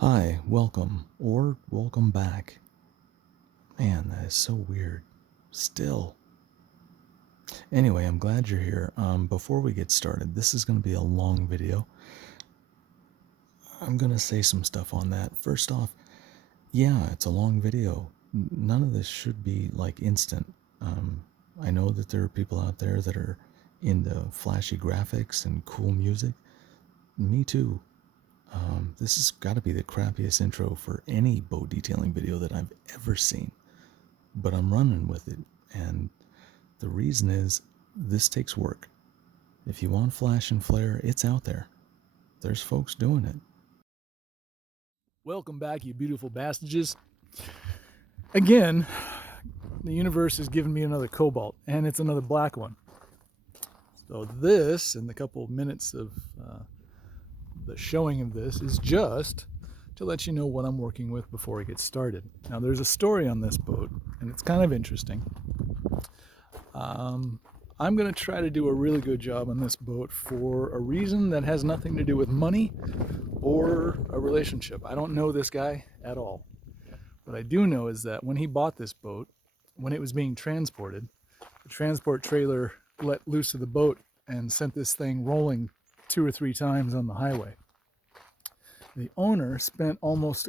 Hi, welcome, or welcome back. Man, that is so weird. Still. Anyway, I'm glad you're here. Before we get started, this is going to be a long video. I'm going to say some stuff on that. First off, yeah, it's a long video. None of this should be like instant. I know that there are people out there that are into flashy graphics and cool music. Me too. This has got to be the crappiest intro for any boat detailing video that I've ever seen. But I'm running with it, and the reason is this takes work. If you want flash and flare, it's out there. There's folks doing it. Welcome back, you beautiful bastards. Again, the universe has given me another cobalt, and it's another black one. So this, in the couple of minutes of the showing of this, is just to let you know what I'm working with before we get started. Now, there's a story on this boat, and it's kind of interesting. I'm going to try to do a really good job on this boat for a reason that has nothing to do with money or a relationship. I don't know this guy at all. What I do know is that when he bought this boat, when it was being transported, the transport trailer let loose of the boat and sent this thing rolling 2 or 3 times on the highway. The owner spent almost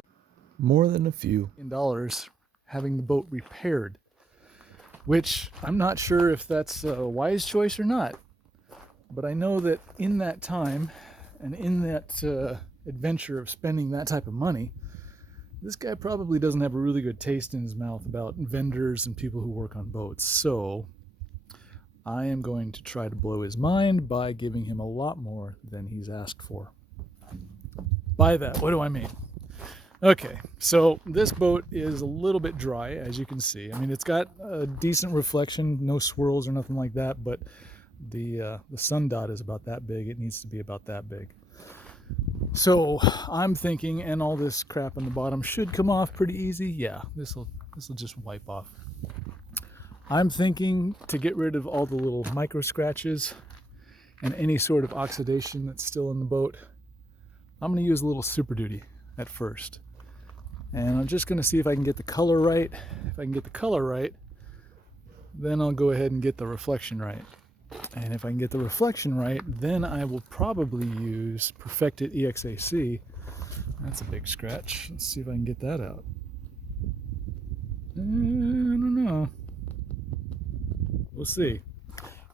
More than a few. $1,000 having the boat repaired, which I'm not sure if that's a wise choice or not. But I know that in that time and in that adventure of spending that type of money, this guy probably doesn't have a really good taste in his mouth about vendors and people who work on boats. So I am going to try to blow his mind by giving him a lot more than he's asked for. By that, what do I mean? Okay, so this boat is a little bit dry, as you can see. I mean, it's got a decent reflection, no swirls or nothing like that, but the sun dot is about that big. It needs to be about that big. So I'm thinking, and all this crap on the bottom should come off pretty easy. Yeah, this will just wipe off. I'm thinking to get rid of all the little micro scratches and any sort of oxidation that's still in the boat. I'm going to use a little Super Duty at first. And I'm just going to see if I can get the color right. If I can get the color right, then I'll go ahead and get the reflection right. And if I can get the reflection right, then I will probably use Perfected EXAC. That's a big scratch. Let's see if I can get that out. I don't know. We'll see.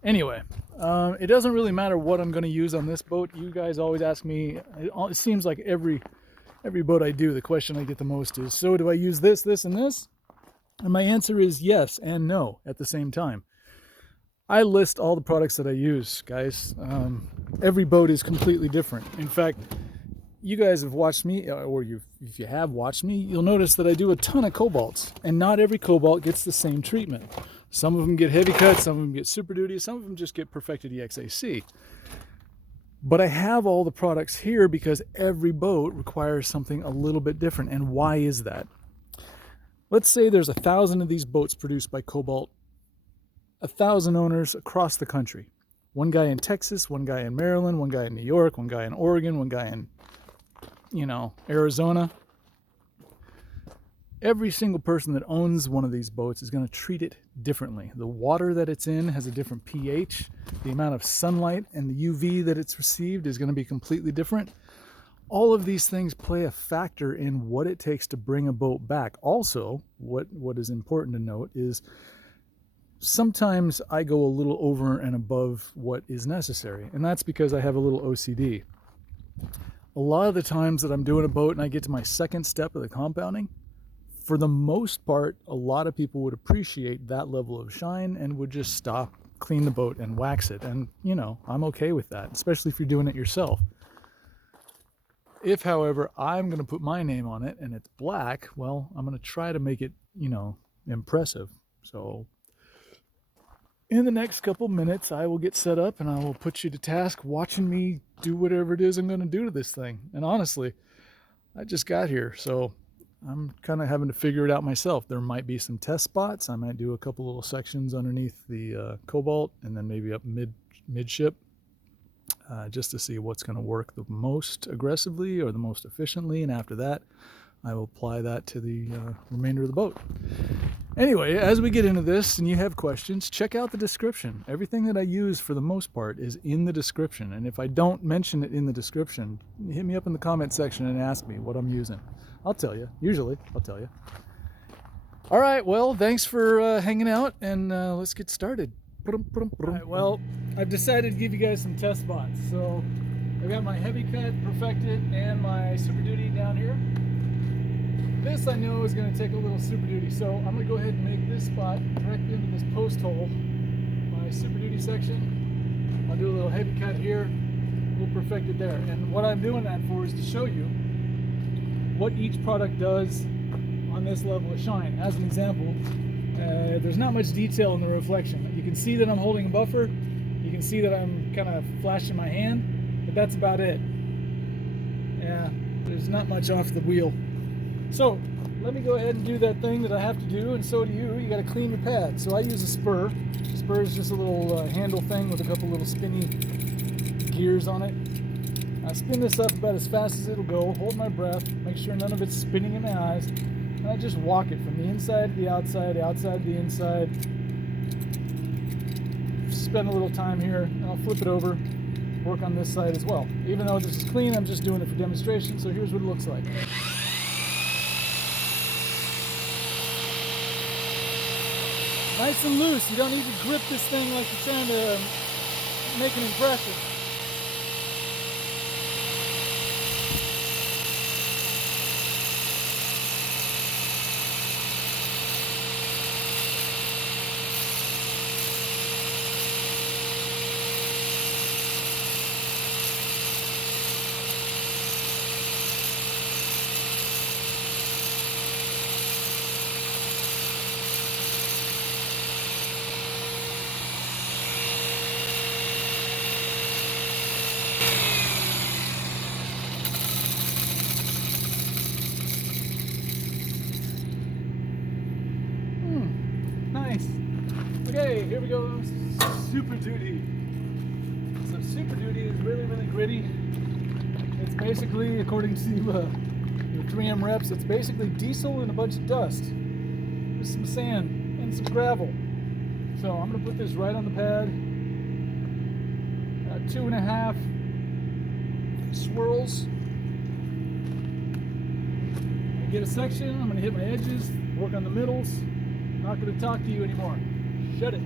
Anyway, it doesn't really matter what I'm going to use on this boat. You guys always ask me, it seems like every boat I do, the question I get the most is, so do I use this, this, and this? And my answer is yes and no at the same time. I list all the products that I use, guys. Every boat is completely different. In fact, you guys have watched me, or if you have watched me, you'll notice that I do a ton of cobalts, and not every cobalt gets the same treatment. Some of them get heavy cut, some of them get Super Duty, some of them just get Perfected EXAC. But I have all the products here because every boat requires something a little bit different. And why is that? Let's say there's 1,000 of these boats produced by Cobalt, 1,000 owners across the country. One guy in Texas, one guy in Maryland, one guy in New York, one guy in Oregon, one guy in, Arizona. Every single person that owns one of these boats is going to treat it differently. The water that it's in has a different pH. The amount of sunlight and the UV that it's received is going to be completely different. All of these things play a factor in what it takes to bring a boat back. Also, what is important to note is sometimes I go a little over and above what is necessary, and that's because I have a little OCD. A lot of the times that I'm doing a boat and I get to my second step of the compounding, for the most part, a lot of people would appreciate that level of shine and would just stop, clean the boat, and wax it. And, I'm okay with that, especially if you're doing it yourself. If, however, I'm going to put my name on it and it's black, well, I'm going to try to make it, impressive. So in the next couple minutes, I will get set up and I will put you to task watching me do whatever it is I'm going to do to this thing. And honestly, I just got here, so I'm kind of having to figure it out myself. There might be some test spots. I might do a couple little sections underneath the Cobalt and then maybe up midship. just to see what's going to work the most aggressively or the most efficiently, and after that I will apply that to the remainder of the boat. Anyway, as we get into this and you have questions, check out the description. Everything that I use for the most part is in the description, and if I don't mention it in the description, hit me up in the comment section and ask me what I'm using. I'll tell you. Usually I'll tell you. All right, well, thanks for hanging out, and let's get started. All right, well, I've decided to give you guys some test spots. So I've got my heavy cut perfected and my Super Duty down here. This I know is going to take a little Super Duty, so I'm going to go ahead and make this spot directly into this post hole, my Super Duty section. I'll do a little heavy cut here, a little perfected there. And what I'm doing that for is to show you what each product does on this level of shine. As an example, there's not much detail in the reflection. You can see that I'm holding a buffer, you can see that I'm kind of flashing my hand, but that's about it. Yeah, there's not much off the wheel. So let me go ahead and do that thing that I have to do, and so do you. You got to clean your pad. So I use a spur. Spur is just a little handle thing with a couple little spinny gears on it. I spin this up about as fast as it'll go, hold my breath, make sure none of it's spinning in my eyes, and I just walk it from the inside to the outside to the inside. Spend a little time here, and I'll flip it over, work on this side as well. Even though this is clean, I'm just doing it for demonstration, so here's what it looks like. Nice and loose. You don't need to grip this thing like you're trying to make an impression. Nice. Okay, here we go. Super Duty. So Super Duty is really, really gritty. It's basically, according to the 3M reps, it's basically diesel and a bunch of dust with some sand and some gravel. So I'm going to put this right on the pad. 2.5 swirls. I get a section, I'm going to hit my edges, work on the middles. Not going to talk to you anymore. Shut it.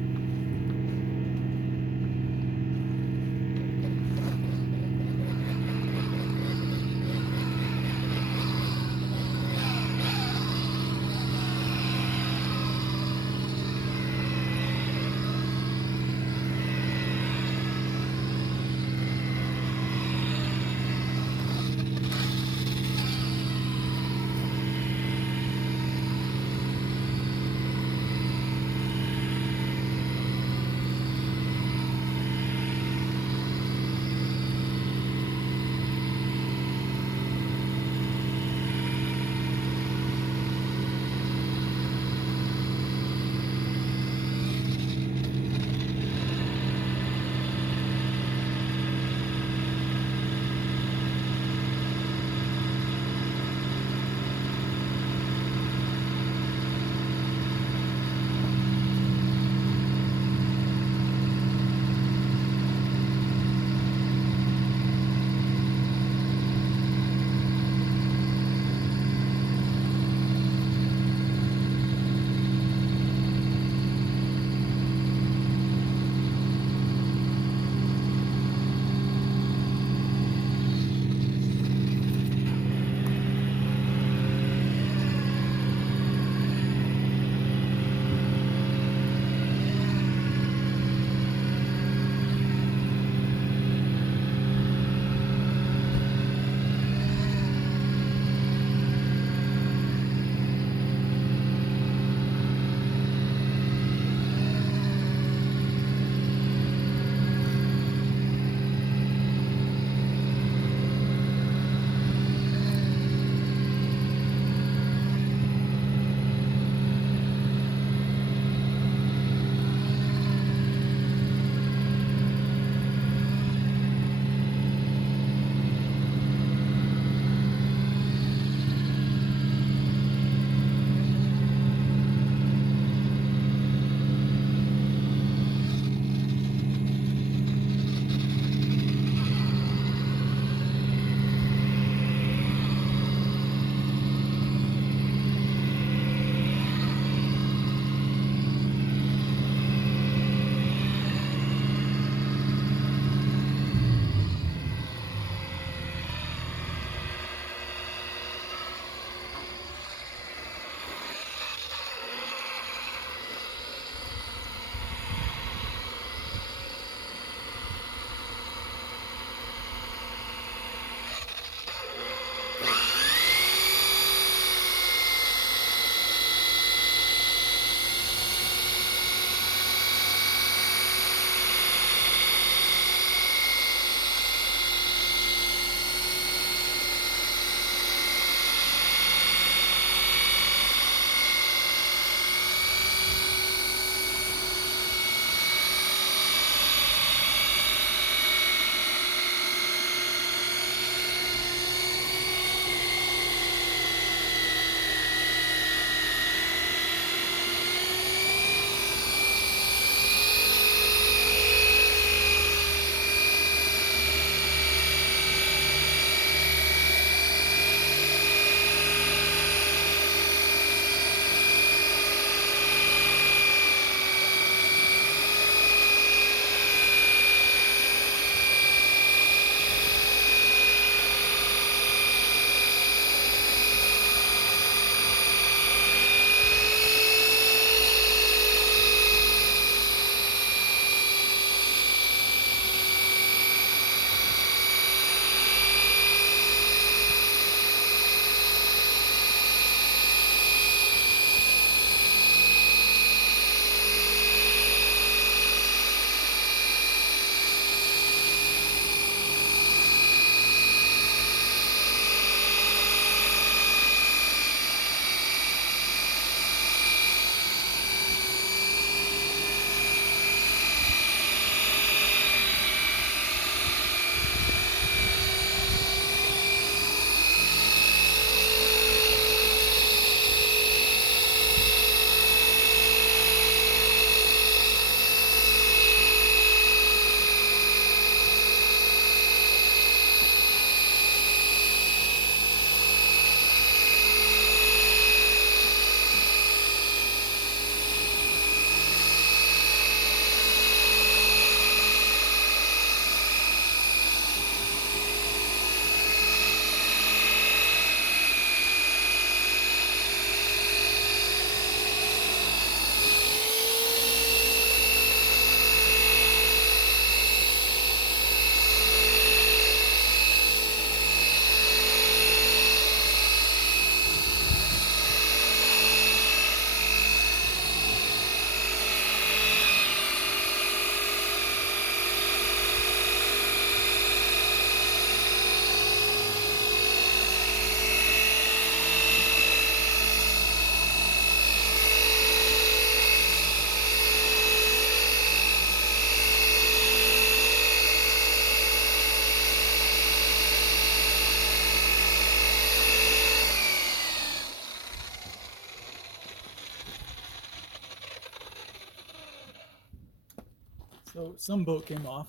So some boat came off.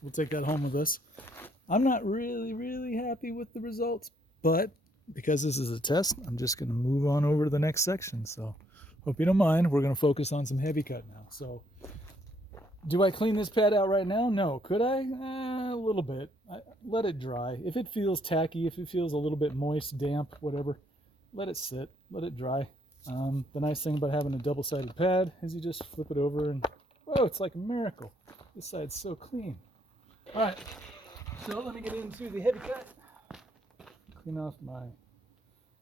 We'll take that home with us. I'm not really happy with the results, but because this is a test, I'm just going to move on over to the next section. So hope you don't mind. We're going to focus on some heavy cut now. So do I clean this pad out right now? No. Could I? A little bit. Let it dry. If it feels tacky, if it feels a little bit moist, damp, whatever, let it sit. Let it dry. The nice thing about having a double-sided pad is you just flip it over and, whoa, it's like a miracle. This side's so clean. All right, so let me get into the heavy cut. Clean off my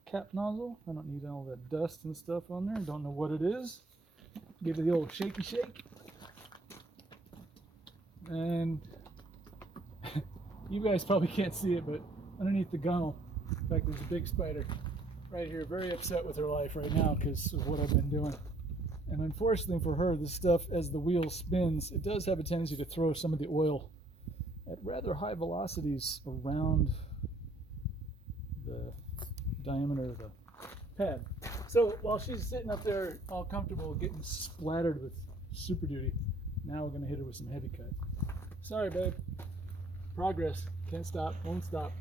cap nozzle. I don't need all that dust and stuff on there. Don't know what it is. Give it the old shaky shake. And you guys probably can't see it, but underneath the gunnel, in fact, there's a big spider right here, very upset with her life right now because of what I've been doing. And unfortunately for her, this stuff, as the wheel spins, it does have a tendency to throw some of the oil at rather high velocities around the diameter of the pad. So while she's sitting up there all comfortable getting splattered with Super Duty, now we're going to hit her with some heavy cut. Sorry, babe. Progress. Can't stop. Won't stop.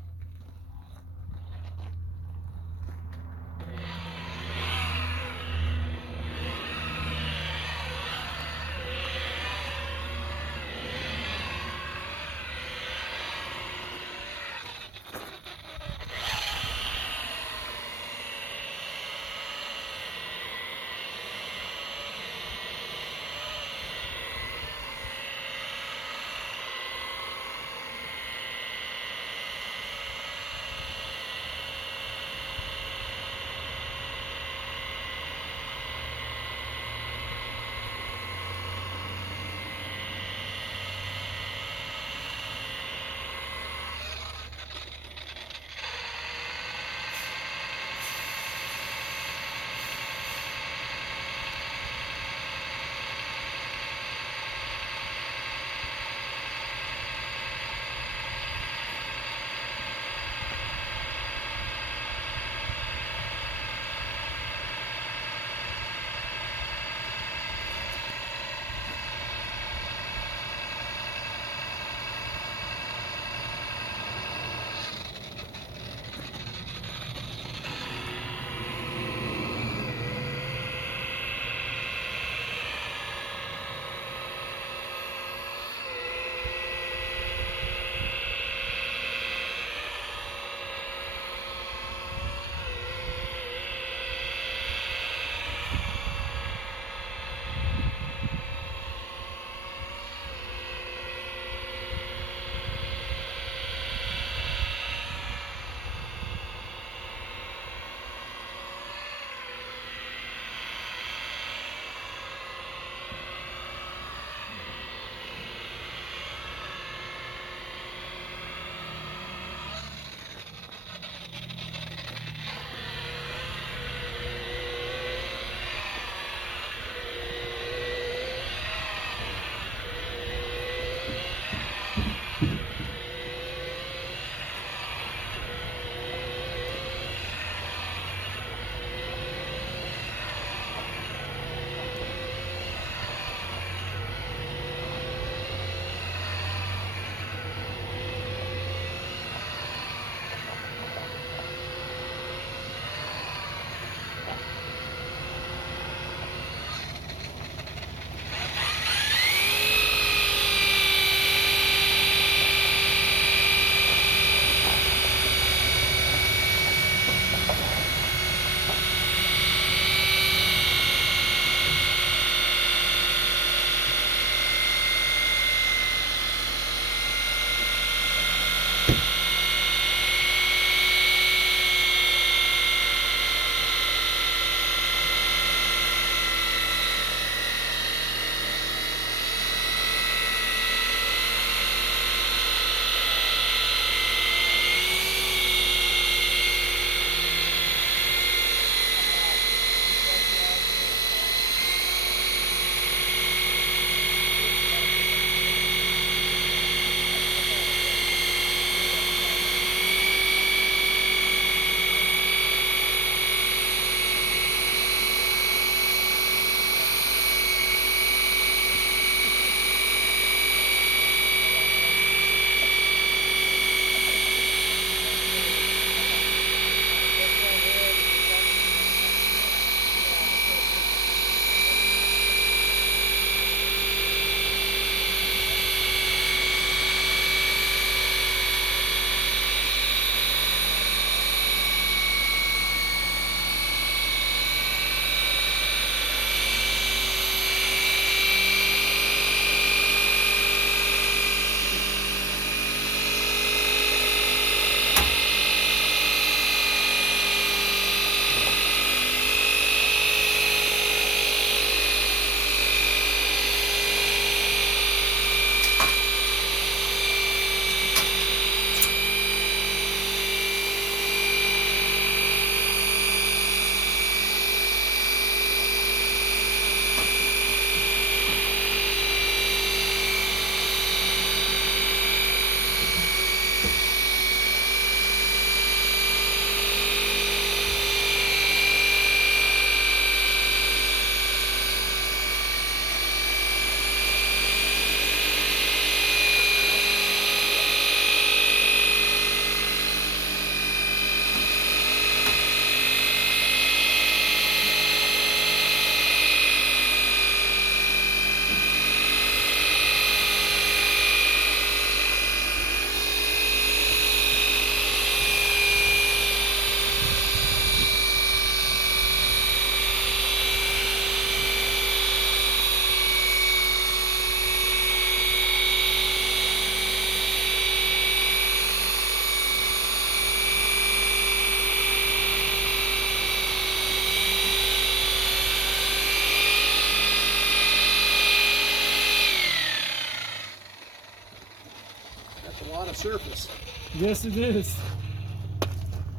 the surface. Yes, it is.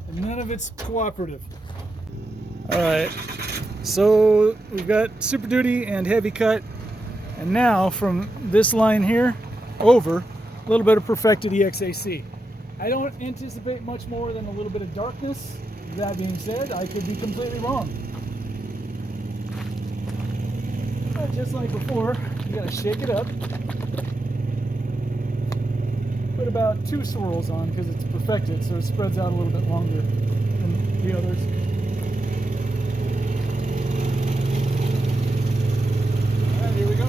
And none of it's cooperative. All right, so we've got Super Duty and Heavy Cut, and now from this line here over, a little bit of Perfected EXAC. I don't anticipate much more than a little bit of darkness. That being said, I could be completely wrong. But just like before, you gotta shake it up. Put about 2 swirls on because it's perfected, so it spreads out a little bit longer than the others. All right, here we go.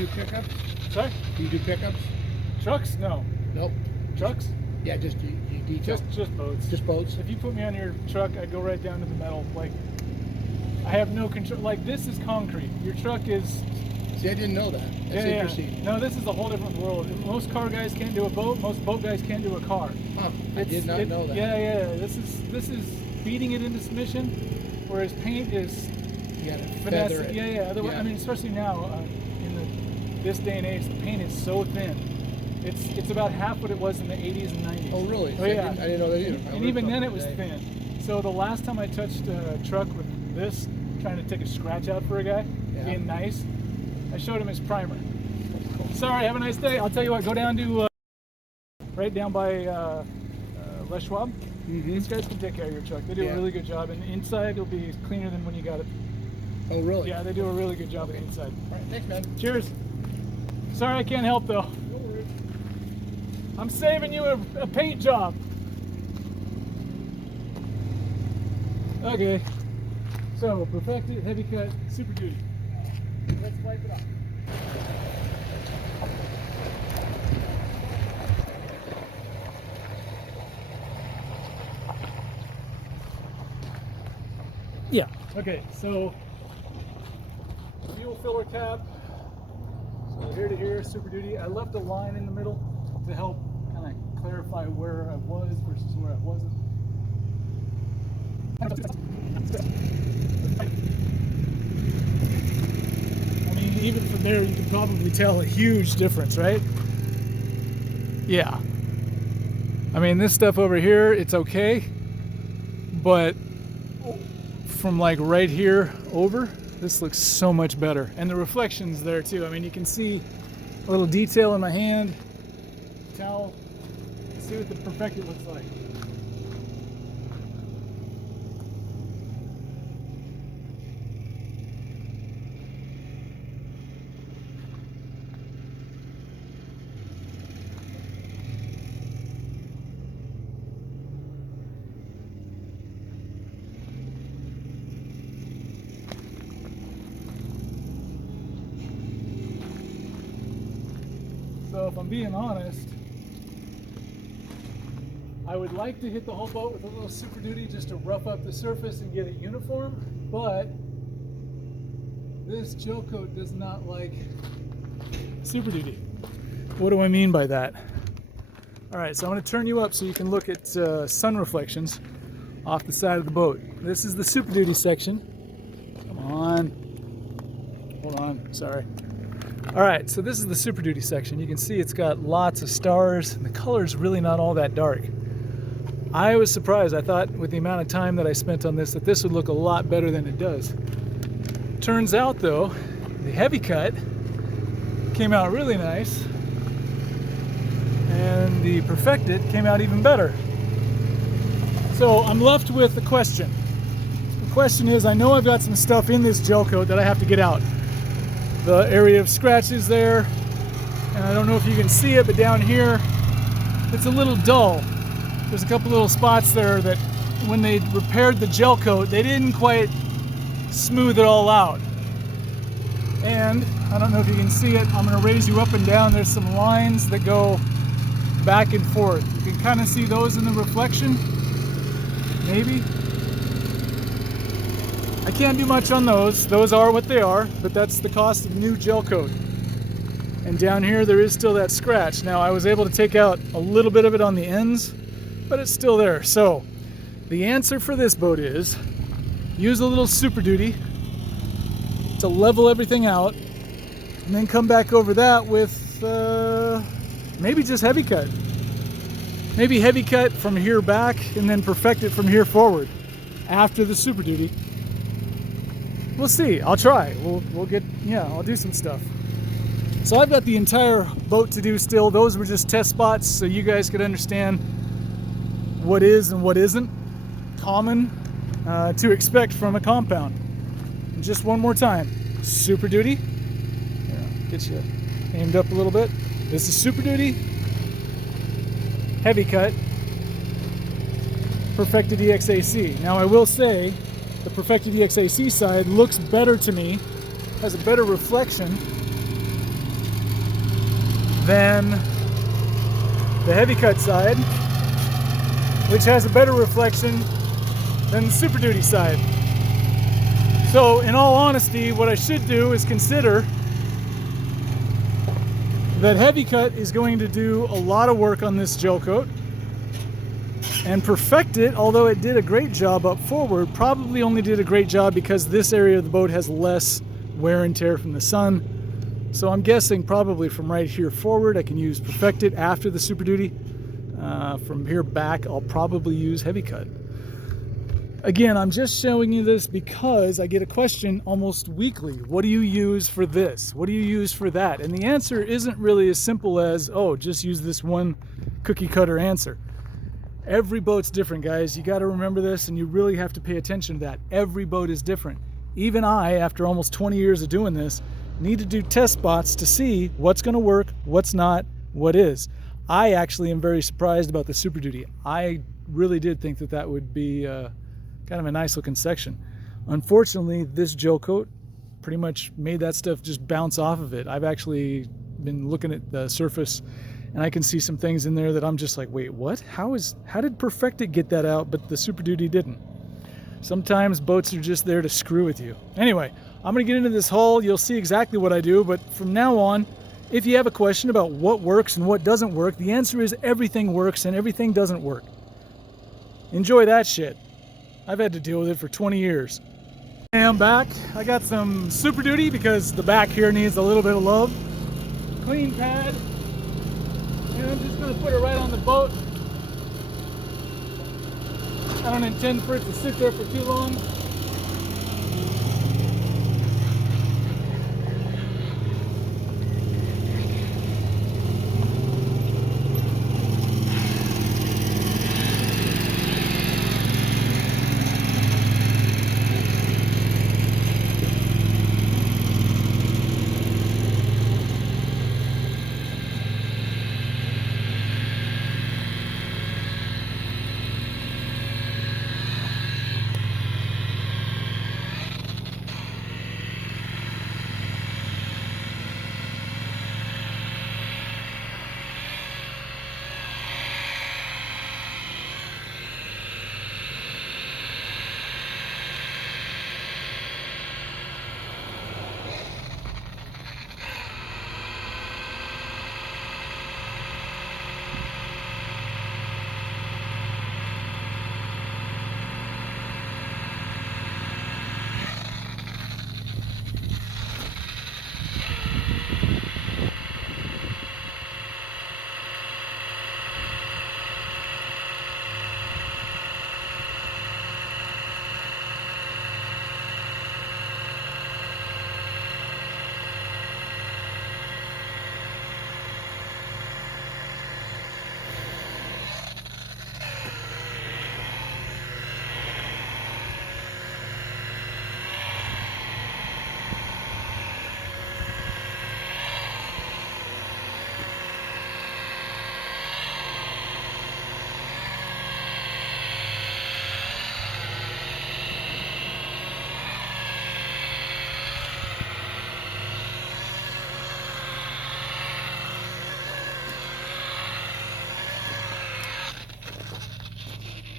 do pickups? Sorry? Do you do pickups? Trucks? No. Nope. Trucks? Yeah, just you detail. Just boats. Just boats. If you put me on your truck, I'd go right down to the metal. Like, I have no control. Like, this is concrete. Your truck is... See, I didn't know that. That's interesting. Yeah. No, this is a whole different world. Most car guys can't do a boat. Most boat guys can't do a car. Huh. I did not know that. Yeah. This is beating it into submission, whereas paint is You gotta finesse. feather it. Yeah. Otherwise, I mean, especially now in this day and age, the paint is so thin. It's about half what it was in the 80s and 90s. Oh, really? Oh, I yeah. didn't know that either. And even then, it was thin. So the last time I touched a truck with this, trying to take a scratch out for a guy, being nice, I showed him his primer. Sorry, have a nice day. I'll tell you what, go down to right down by Les Schwab. These guys can take care of your truck. They do a really good job, and the inside will be cleaner than when you got it. Oh, really? Yeah, they do a really good job on the inside. All right, thanks, man. Cheers. Sorry I can't help though. No worries. I'm saving you a paint job. Okay. So, perfected, heavy cut, super duty. Let's wipe it off. Yeah. Okay, so fuel filler cap. So here to here, super duty. I left a line in the middle to help kind of clarify where I was versus where I wasn't. I mean, even from there, you can probably tell a huge difference, right? Yeah. I mean, this stuff over here, it's okay, but from like right here over, this looks so much better. And the reflections there too. I mean, you can see a little detail in my hand, towel. See what the perfected looks like. So if I'm being honest, I would like to hit the whole boat with a little super duty just to rough up the surface and get it uniform, but this Gelcoat does not like super duty. What do I mean by that? All right, so I'm going to turn you up so you can look at sun reflections off the side of the boat. This is the super duty section. Come on. Hold on, sorry. All right, so this is the super duty section. You can see it's got lots of stars and the color is really not all that dark. I was surprised. I thought with the amount of time that I spent on this that this would look a lot better than it does. Turns out though, the heavy cut came out really nice and the perfected came out even better. So I'm left with the question. The question is, I know I've got some stuff in this Gelcoat that I have to get out. The area of scratches there, and I don't know if you can see it, but down here it's a little dull. There's a couple little spots there that when they repaired the Gelcoat, they didn't quite smooth it all out. And I don't know if you can see it, I'm going to raise you up and down. There's some lines that go back and forth. You can kind of see those in the reflection, maybe. I can't do much on those. Those are what they are, but that's the cost of new Gelcoat. And down here there is still that scratch. Now I was able to take out a little bit of it on the ends, but it's still there. So the answer for this boat is use a little super duty to level everything out and then come back over that with maybe just heavy cut. Maybe heavy cut from here back and then perfect it from here forward after the super duty. We'll see. I'll try. We'll get, I'll do some stuff. So I've got the entire boat to do still. Those were just test spots so you guys could understand what is and what isn't common to expect from a compound. And just one more time, super duty. Get you aimed up a little bit. This is super duty, heavy cut, perfected EXAC. Now I will say the perfected EXAC side looks better to me, has a better reflection than the heavy cut side, which has a better reflection than the Super Duty side. So in all honesty, what I should do is consider that heavy cut is going to do a lot of work on this gel coat and perfect it, although it did a great job up forward. Probably only did a great job because this area of the boat has less wear and tear from the sun. So I'm guessing probably from right here forward I can use perfect it after the Super Duty. From here back I'll probably use heavy cut. Again, I'm just showing you this because I get a question almost weekly. What do you use for this? What do you use for that? And the answer isn't really as simple as, oh, just use this one cookie cutter answer. Every boat's different, guys. You got to remember this, and you really have to pay attention to that. Every boat is different. Even I, after almost 20 years of doing this, need to do test spots to see what's going to work, what's not, what is. I actually am very surprised about the Super Duty. I really did think that that would be kind of a nice looking section. Unfortunately, this gel coat pretty much made that stuff just bounce off of it. I've actually been looking at the surface and I can see some things in there that I'm just like, wait, what? How did Perfect It get that out, but the Super Duty didn't? Sometimes boats are just there to screw with you. Anyway, I'm gonna get into this hull. You'll see exactly what I do, but from now on, if you have a question about what works and what doesn't work, the answer is everything works and everything doesn't work. Enjoy that shit. I've had to deal with it for 20 years. Hey, I'm back. I got some Super Duty because the back here needs a little bit of love. Clean pad. And I'm just going to put it right on the boat. I don't intend for it to sit there for too long.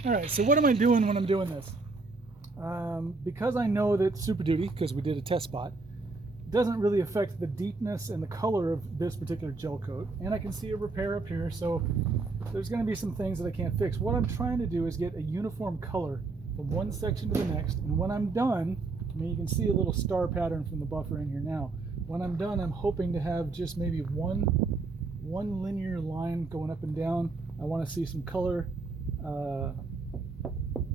All right, so what am I doing when I'm doing this? Because I know that Super Duty, because we did a test spot, doesn't really affect the deepness and the color of this particular gel coat, and I can see a repair up here, so there's going to be some things that I can't fix. What I'm trying to do is get a uniform color from one section to the next, and when I'm done, I mean, you can see a little star pattern from the buffer in here now. When I'm done, I'm hoping to have just maybe one linear line going up and down. I want to see some color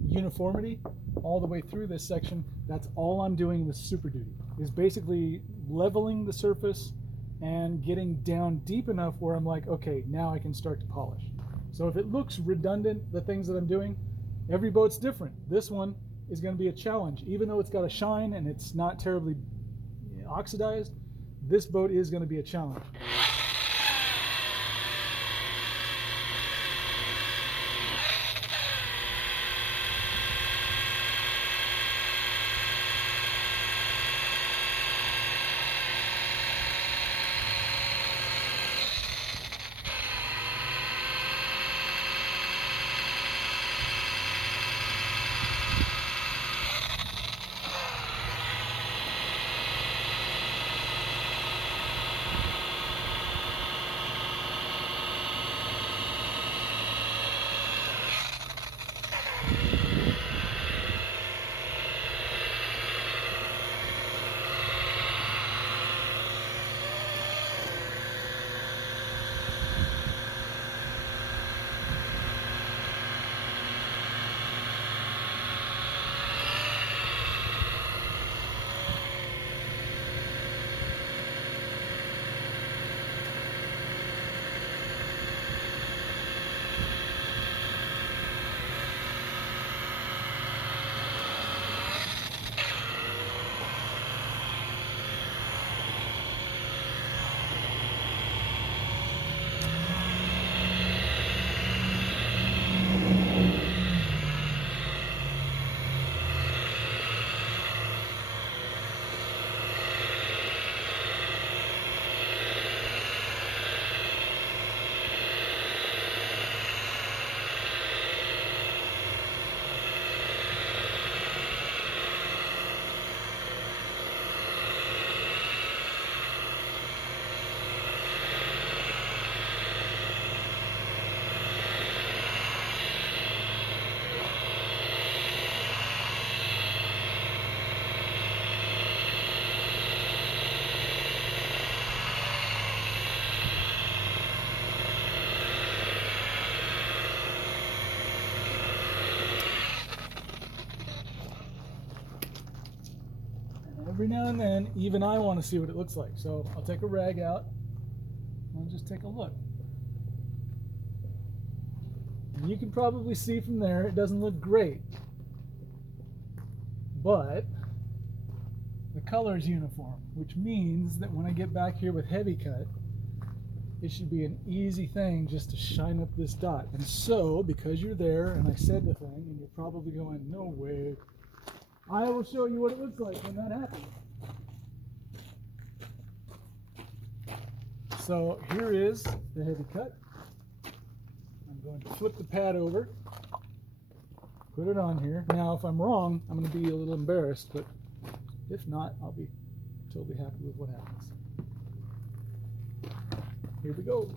uniformity all the way through this section. That's all I'm doing with Super Duty, is basically leveling the surface and getting down deep enough where I'm like, okay, now I can start to polish. So if it looks redundant, the things that I'm doing, every boat's different. This one is going to be a challenge. Even though it's got a shine and it's not terribly oxidized, this boat is going to be a challenge. every now and then, even I want to see what it looks like. So I'll take a rag out. I'll just take a look. And you can probably see from there, it doesn't look great. But the color is uniform, which means that when I get back here with heavy cut, it should be an easy thing just to shine up this dot. And so, because you're there and I said the thing, and you're probably going, no way, I will show you what it looks like when that happens. So here is the heavy cut. I'm going to flip the pad over, put it on here. Now, if I'm wrong, I'm going to be a little embarrassed, but if not, I'll be totally happy with what happens. Here we go.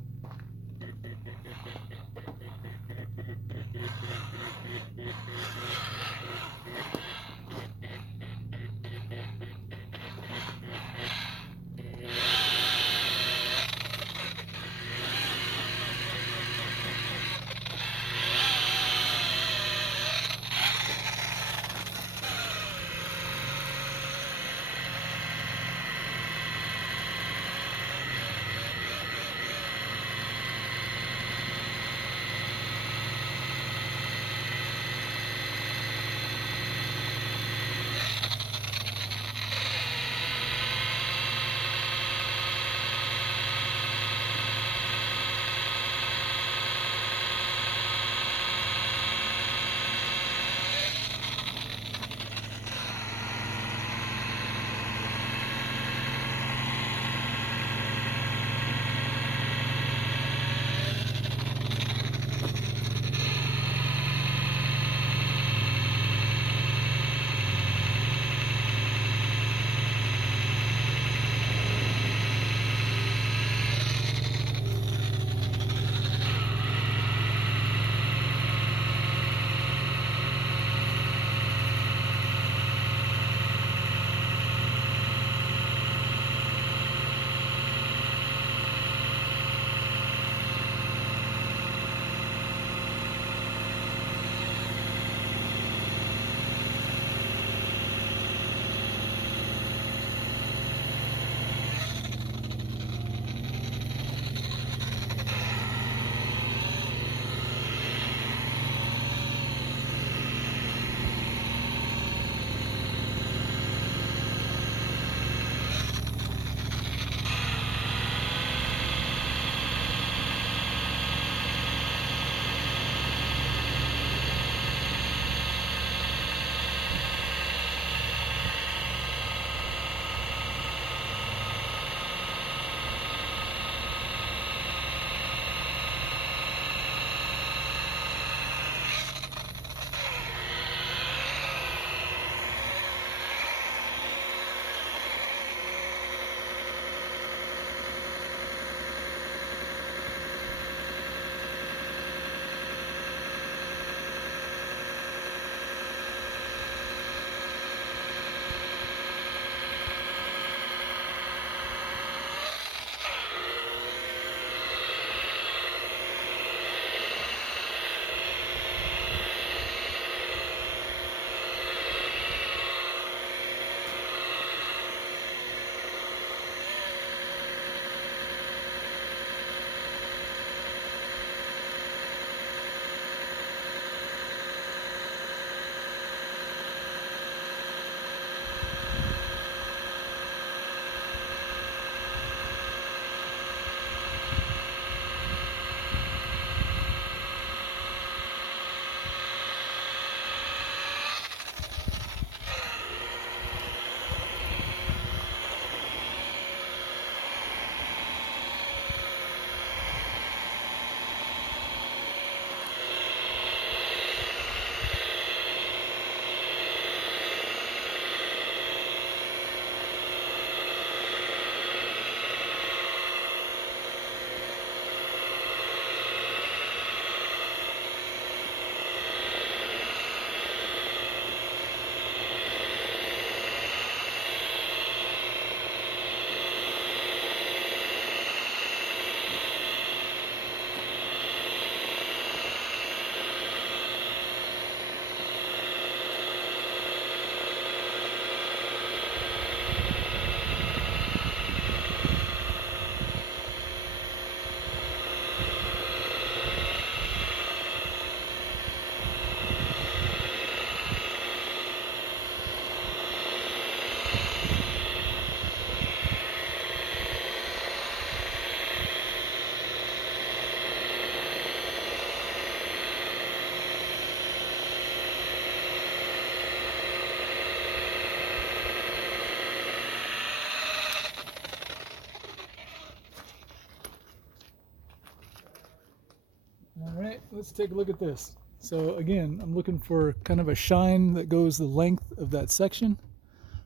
let's take a look at this. So again, I'm looking for kind of a shine that goes the length of that section.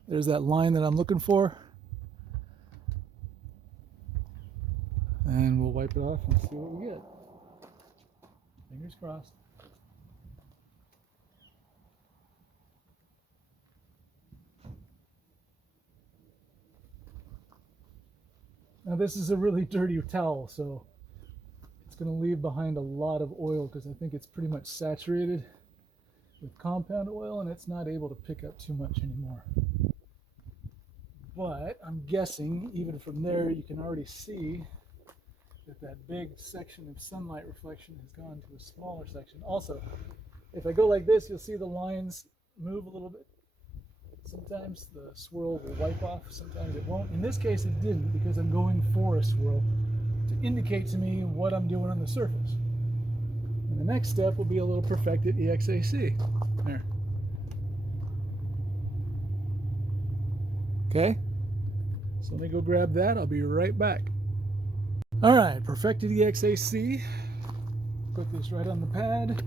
There's that line that I'm looking for. And we'll wipe it off and see what we get. Fingers crossed. Now this is a really dirty towel, so it's going to leave behind a lot of oil because I think it's pretty much saturated with compound oil and it's not able to pick up too much anymore. But I'm guessing even from there you can already see that that big section of sunlight reflection has gone to a smaller section. Also, if I go like this, you'll see the lines move a little bit. Sometimes the swirl will wipe off, sometimes it won't. In this case it didn't because I'm going for a swirl to indicate to me what I'm doing on the surface. And the next step will be a little perfected EXAC. There. Okay, so let me go grab that. I'll be right back. All right, perfected EXAC. Put this right on the pad.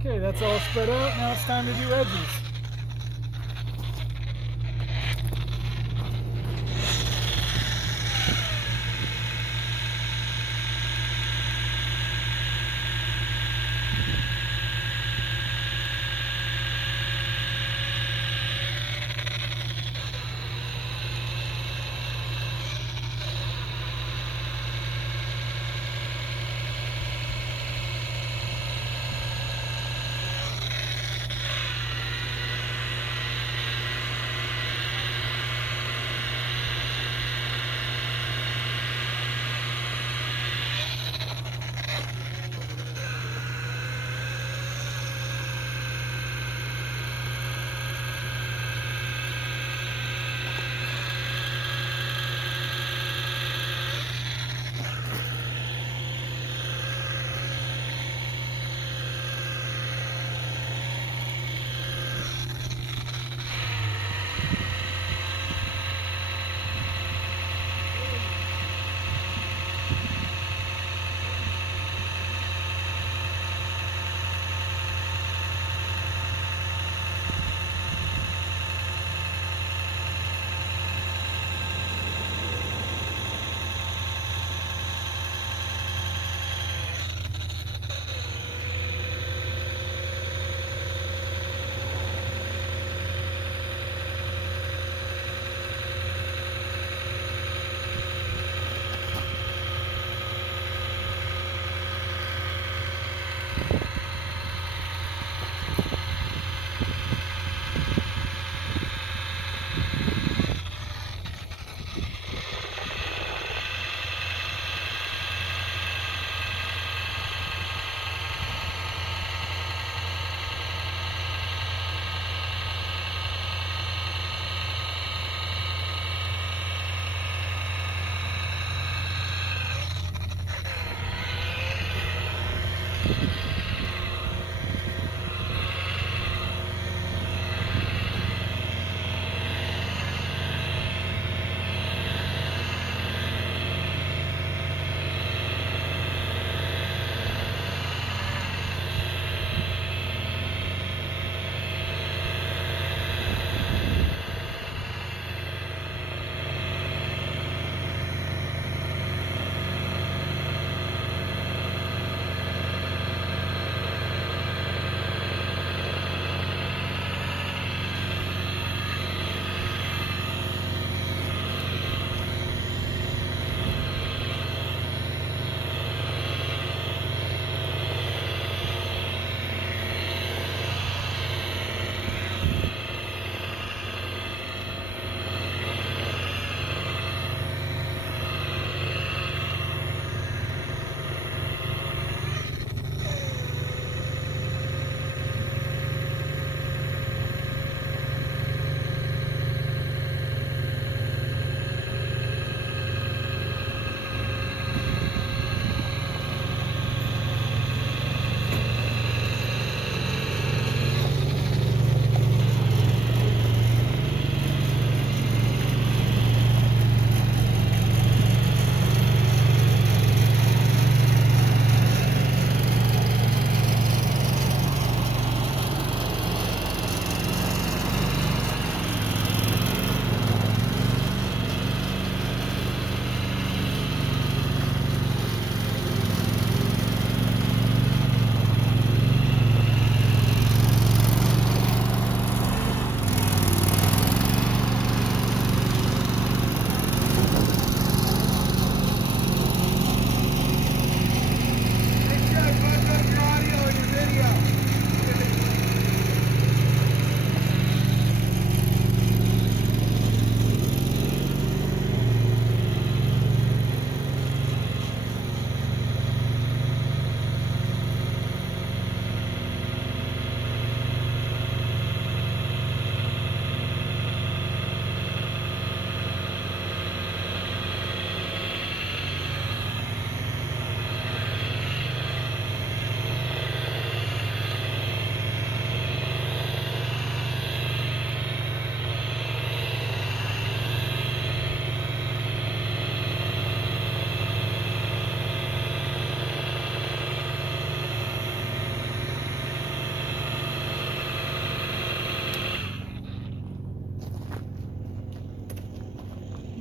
Okay, that's all spread out. Now it's time to do edges.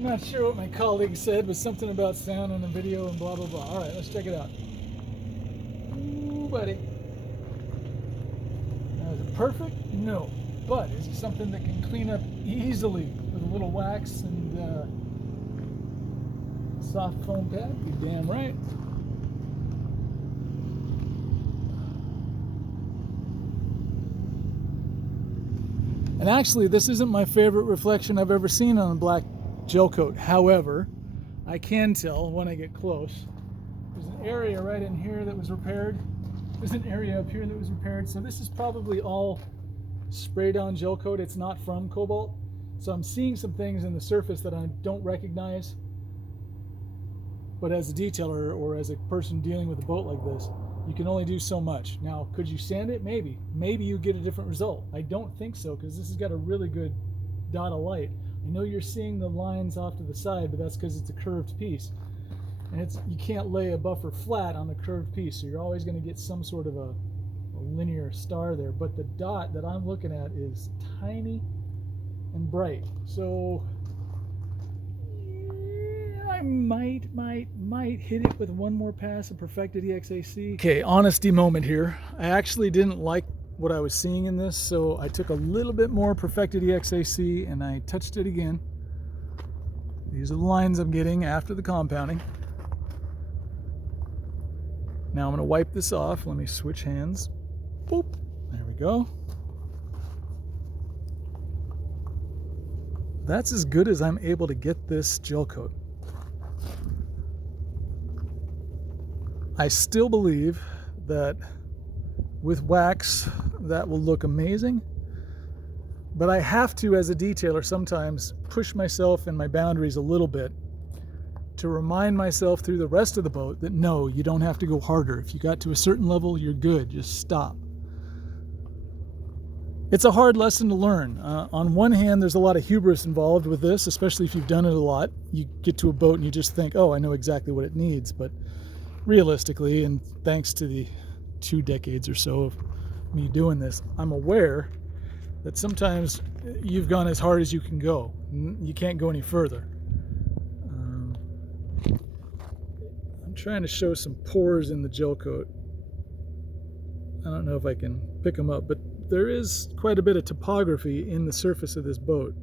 not sure what my colleague said, but something about sound on the video and blah, blah, blah. All right, let's check it out. Ooh, buddy. Now, is it perfect? No. But is it something that can clean up easily with a little wax and soft foam pad? You're damn right. And actually, this isn't my favorite reflection I've ever seen on a black Gelcoat. However, I can tell when I get close. There's an area right in here that was repaired. There's an area up here that was repaired. So this is probably all sprayed on Gelcoat. It's not from Cobalt. So I'm seeing some things in the surface that I don't recognize. But as a detailer or as a person dealing with a boat like this, you can only do so much. Now, could you sand it? Maybe. Maybe you get a different result. I don't think so, because this has got a really good dot of light. I know you're seeing the lines off to the side, but that's because it's a curved piece. And you can't lay a buffer flat on the curved piece, so you're always going to get some sort of a linear star there. But the dot that I'm looking at is tiny and bright. So I might hit it with one more pass of Perfected EXAC. Okay, honesty moment here. I actually didn't like what I was seeing in this, so I took a little bit more Perfected EXAC and I touched it again. These are the lines I'm getting after the compounding. Now I'm going to wipe this off. Let me switch hands. Boop. There we go. That's as good as I'm able to get this Gelcoat. I still believe that with wax that will look amazing, but I have to, as a detailer, sometimes push myself and my boundaries a little bit to remind myself through the rest of the boat that no, you don't have to go harder. If you got to a certain level, you're good. Just stop. It's a hard lesson to learn. On one hand, there's a lot of hubris involved with this, especially if you've done it a lot. You get to a boat and you just think, oh, I know exactly what it needs. But realistically, and thanks to the 2 decades or so of me doing this, I'm aware that sometimes you've gone as hard as you can go. You can't go any further. I'm trying to show some pores in the Gelcoat. I don't know if I can pick them up, but there is quite a bit of topography in the surface of this boat.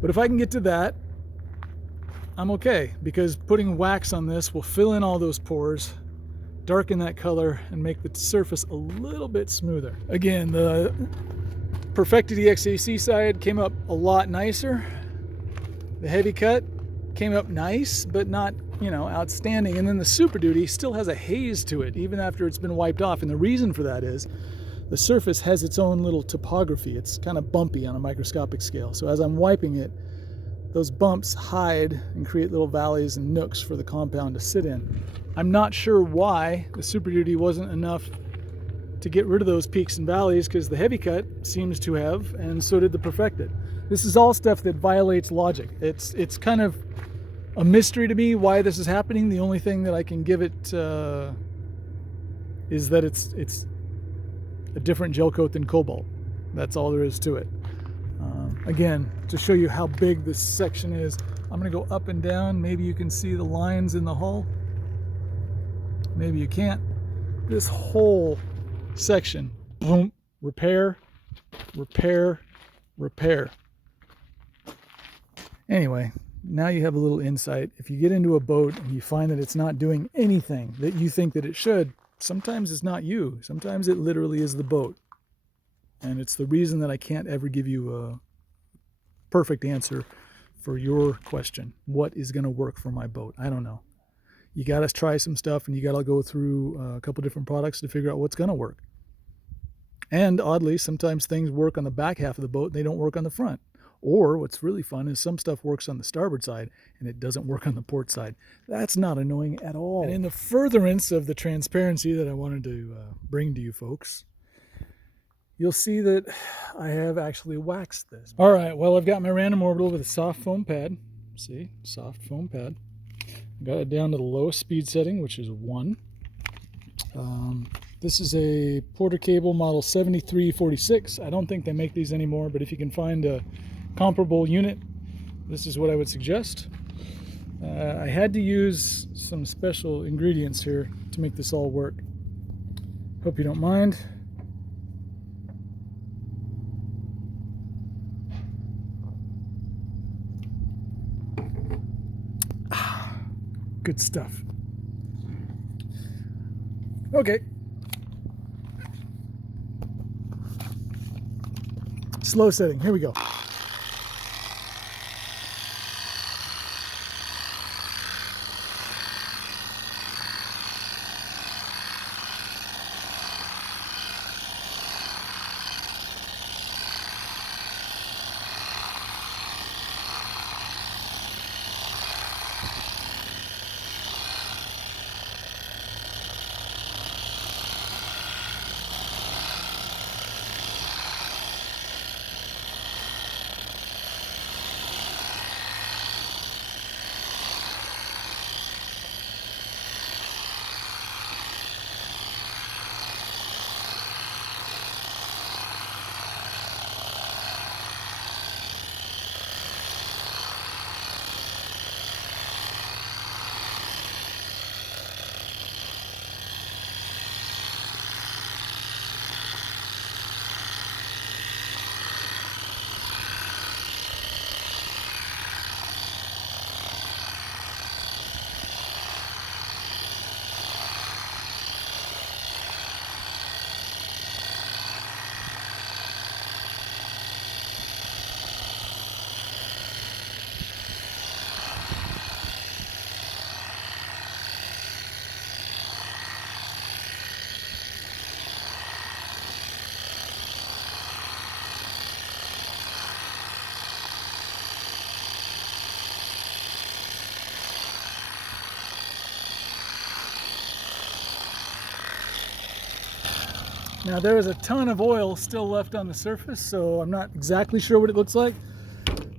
But if I can get to that, I'm okay, because putting wax on this will fill in all those pores, darken that color, and make the surface a little bit smoother. Again, the Perfected EXAC side came up a lot nicer. The heavy cut came up nice, but not, outstanding. And then the Super Duty still has a haze to it, even after it's been wiped off. And the reason for that is the surface has its own little topography. It's kind of bumpy on a microscopic scale. So as I'm wiping it, those bumps hide and create little valleys and nooks for the compound to sit in. I'm not sure why the Super Duty wasn't enough to get rid of those peaks and valleys, because the heavy cut seems to have, and so did the Perfected. This is all stuff that violates logic. It's kind of a mystery to me why this is happening. The only thing that I can give it is that it's a different Gelcoat than Cobalt. That's all there is to it. Again, to show you how big this section is, I'm going to go up and down. Maybe you can see the lines in the hull. Maybe you can't. This whole section, boom, repair, repair, repair. Anyway, now you have a little insight. If you get into a boat and you find that it's not doing anything that you think that it should, sometimes it's not you. Sometimes it literally is the boat. And it's the reason that I can't ever give you a perfect answer for your question. What is going to work for my boat? I don't know. You got to try some stuff, and you got to go through a couple different products to figure out what's going to work. And oddly, sometimes things work on the back half of the boat and they don't work on the front. Or what's really fun is some stuff works on the starboard side and it doesn't work on the port side. That's not annoying at all. And in the furtherance of the transparency that I wanted to bring to you folks, you'll see that I have actually waxed this. All right, well, I've got my random orbital with a soft foam pad. See, soft foam pad. Got it down to the lowest speed setting, which is 1. This is a Porter Cable model 7346. I don't think they make these anymore, but if you can find a comparable unit, this is what I would suggest. I had to use some special ingredients here to make this all work. Hope you don't mind. Good stuff. Okay. Slow setting. Here we go. Now there is a ton of oil still left on the surface, so I'm not exactly sure what it looks like,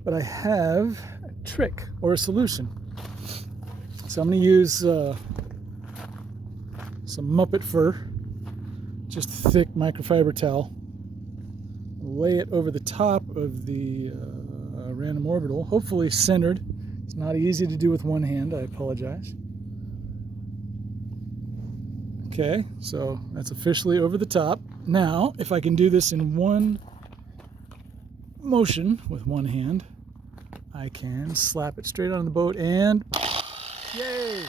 but I have a trick or a solution. So I'm going to use some Muppet fur, just a thick microfiber towel, lay it over the top of the random orbital, hopefully centered. It's not easy to do with one hand, I apologize. Okay, so that's officially over the top. Now, if I can do this in one motion with one hand, I can slap it straight on the boat and yay!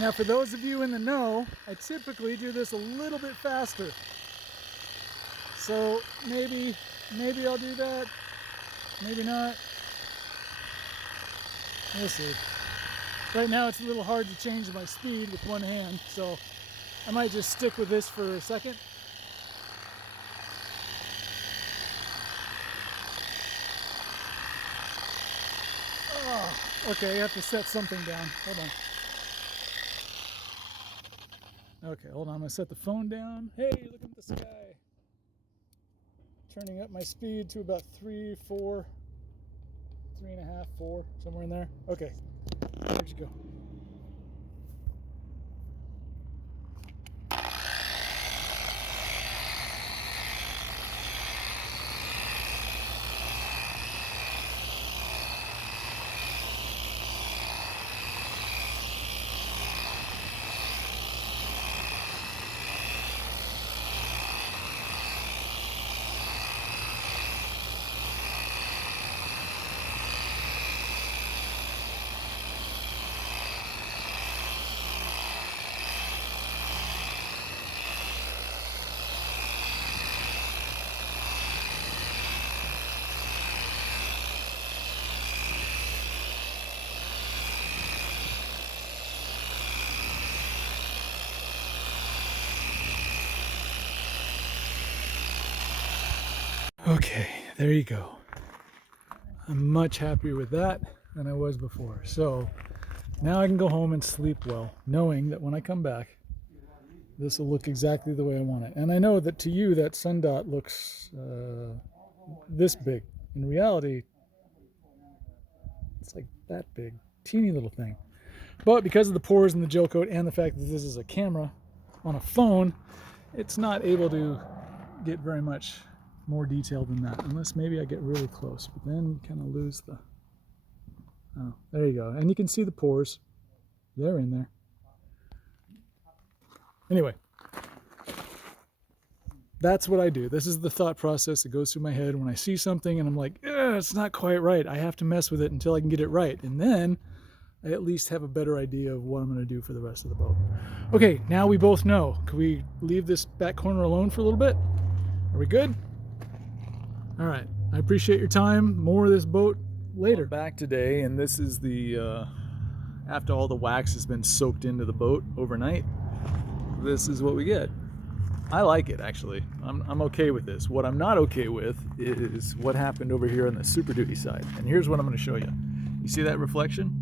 Now for those of you in the know, I typically do this a little bit faster. So maybe I'll do that, maybe not. We'll see. Right now it's a little hard to change my speed with one hand, so I might just stick with this for a second. Oh, okay, I have to set something down. Hold on. Okay, hold on, I'm gonna set the phone down. Hey, look at the sky. Turning up my speed to about 3, 4, 3.5, 4, somewhere in there. Okay, here you go. There you go. I'm much happier with that than I was before. So now I can go home and sleep well, knowing that when I come back, this will look exactly the way I want it. And I know that to you, that sun dot looks this big. In reality, it's like that big, teeny little thing. But because of the pores in the gel coat and the fact that this is a camera on a phone, it's not able to get very much more detail than that, unless maybe I get really close. But then you kind of lose the... Oh, there you go. And you can see the pores. They're in there. Anyway, that's what I do. This is the thought process that goes through my head when I see something and I'm like, it's not quite right. I have to mess with it until I can get it right. And then I at least have a better idea of what I'm going to do for the rest of the boat. Okay, now we both know. Can we leave this back corner alone for a little bit? Are we good? All right. I appreciate your time. More of this boat later. We're back today, and this is the, after all the wax has been soaked into the boat overnight, this is what we get. I like it, actually. I'm okay with this. What I'm not okay with is what happened over here on the Super Duty side. And here's what I'm going to show you. You see that reflection?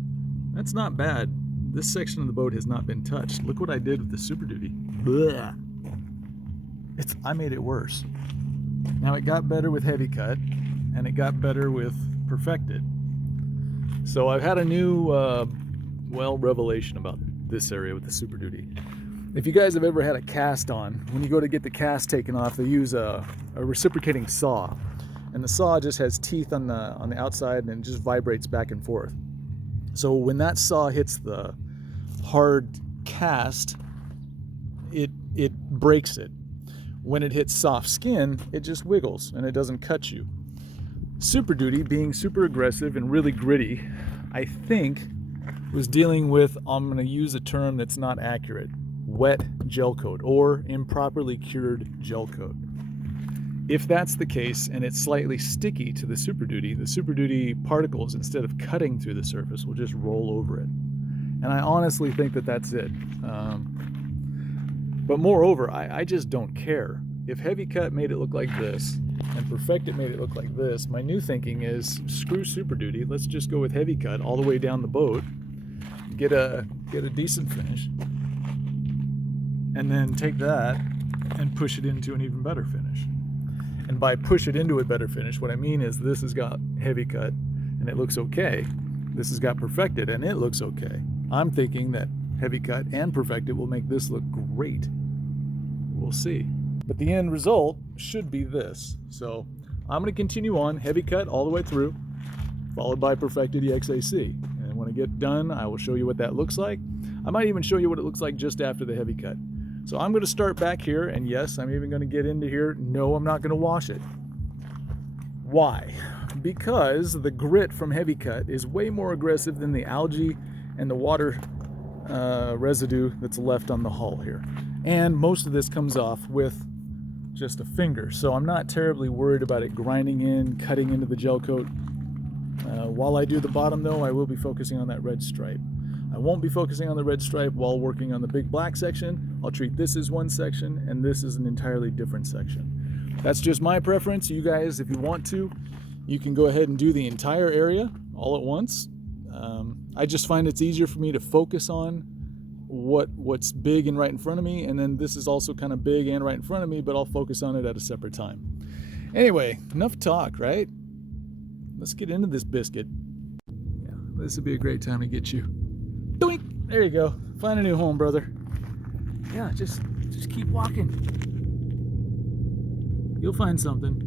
That's not bad. This section of the boat has not been touched. Look what I did with the Super Duty. Blech. I made it worse. Now it got better with heavy cut, and it got better with perfected. So I've had a new, revelation about this area with the Super Duty. If you guys have ever had a cast on, when you go to get the cast taken off, they use a reciprocating saw. And the saw just has teeth on the outside and it just vibrates back and forth. So when that saw hits the hard cast, it breaks it. When it hits soft skin, it just wiggles and it doesn't cut you. Super Duty, being super aggressive and really gritty, I think was dealing with, I'm going to use a term that's not accurate, wet gel coat or improperly cured gel coat. If that's the case and it's slightly sticky to the Super Duty particles, instead of cutting through the surface, will just roll over it. And I honestly think that that's it. But moreover, I just don't care. If heavy cut made it look like this and perfected made it look like this, my new thinking is screw Super Duty. Let's just go with heavy cut all the way down the boat, get a decent finish, and then take that and push it into an even better finish. And by push it into a better finish, what I mean is this has got heavy cut and it looks okay. This has got perfected and it looks okay. I'm thinking that heavy cut and perfected will make this look great. We'll see. But the end result should be this. So I'm going to continue on heavy cut all the way through, followed by perfected EXAC. And when I get done, I will show you what that looks like. I might even show you what it looks like just after the heavy cut. So I'm going to start back here, and yes, I'm even going to get into here. No, I'm not going to wash it. Why? Because the grit from heavy cut is way more aggressive than the algae and the water residue that's left on the hull here. And most of this comes off with just a finger. So I'm not terribly worried about it grinding in, cutting into the gel coat. While I do the bottom though, I will be focusing on that red stripe. I won't be focusing on the red stripe while working on the big black section. I'll treat this as one section and this is an entirely different section. That's just my preference. You guys, if you want to, you can go ahead and do the entire area all at once. I just find it's easier for me to focus on what's big and right in front of me, and then this is also kind of big and right in front of me, but I'll focus on it at a separate time. Anyway, enough talk, right? Let's get into this biscuit. Yeah, this would be a great time to get you. Doink! There you go. Find a new home, brother. Yeah, just keep walking. You'll find something.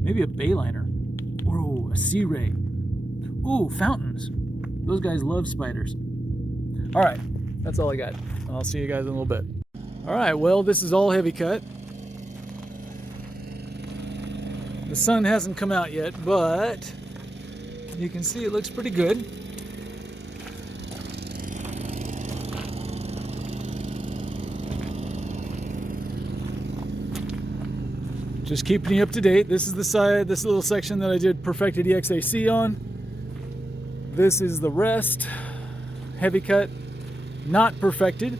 Maybe a bayliner. Whoa, a sea ray. Ooh, fountains. Those guys love spiders. All right, that's all I got. I'll see you guys in a little bit. All right, well, this is all heavy cut. The sun hasn't come out yet, but you can see it looks pretty good. Just keeping you up to date. This is the side, this little section that I did perfected EXAC on. This is the rest, heavy cut, not perfected.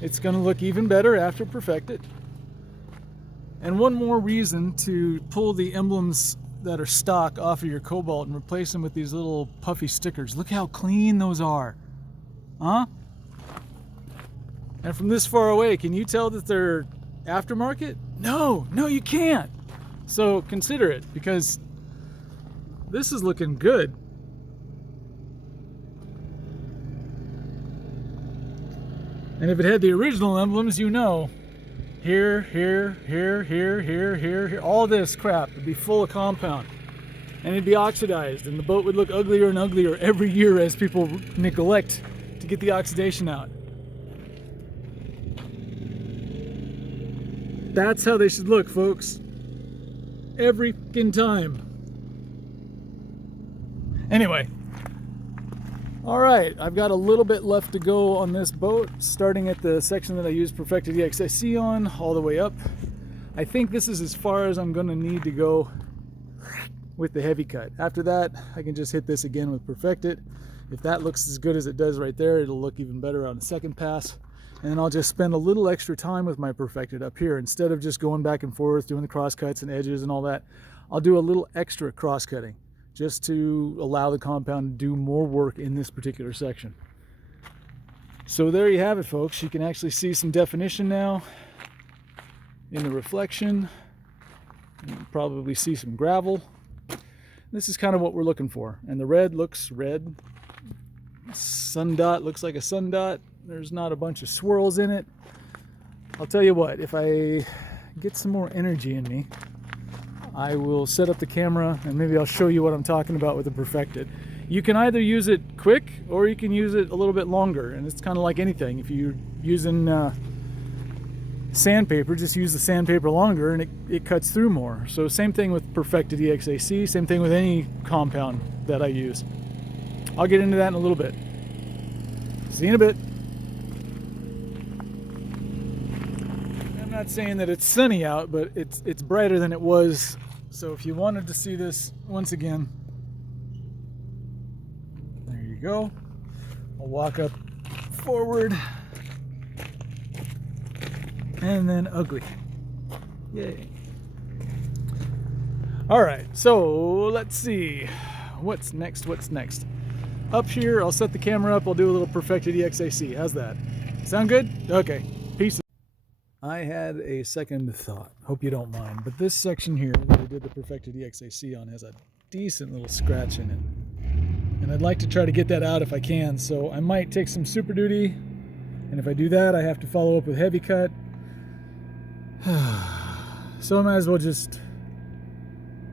It's going to look even better after perfected. And one more reason to pull the emblems that are stock off of your Cobalt and replace them with these little puffy stickers. Look how clean those are. Huh? And from this far away, can you tell that they're aftermarket? No, you can't. So consider it, because this is looking good. And if it had the original emblems, you know, here, all this crap would be full of compound. And it'd be oxidized, and the boat would look uglier and uglier every year as people neglect to get the oxidation out. That's how they should look, folks. Every fucking time. Anyway. Alright, I've got a little bit left to go on this boat, starting at the section that I used Perfected EXIC on, all the way up. I think this is as far as I'm going to need to go with the heavy cut. After that, I can just hit this again with Perfected. If that looks as good as it does right there, it'll look even better on the second pass. And then I'll just spend a little extra time with my Perfected up here. Instead of just going back and forth, doing the cross cuts and edges and all that, I'll do a little extra cross cutting, just to allow the compound to do more work in this particular section. So there you have it, folks. You can actually see some definition now in the reflection. You can probably see some gravel. This is kind of what we're looking for. And the red looks red. Sun dot looks like a sun dot. There's not a bunch of swirls in it. I'll tell you what, if I get some more energy in me, I will set up the camera and maybe I'll show you what I'm talking about with the Perfected. You can either use it quick or you can use it a little bit longer, and it's kind of like anything. If you're using sandpaper, just use the sandpaper longer and it cuts through more. So same thing with Perfected EXAC, same thing with any compound that I use. I'll get into that in a little bit. See you in a bit. I'm not saying that it's sunny out, but it's brighter than it was. So if you wanted to see this once again, there you go. I'll walk up forward and then ugly. Yay. All right, so let's see. What's next? Up here, I'll set the camera up. I'll do a little Perfected EXAC. How's that? Sound good? Okay. Peace. I had a second thought. Hope you don't mind. But this section here that I did the Perfected EXAC on has a decent little scratch in it. And I'd like to try to get that out if I can. So I might take some Super Duty. And if I do that, I have to follow up with Heavy Cut. So I might as well just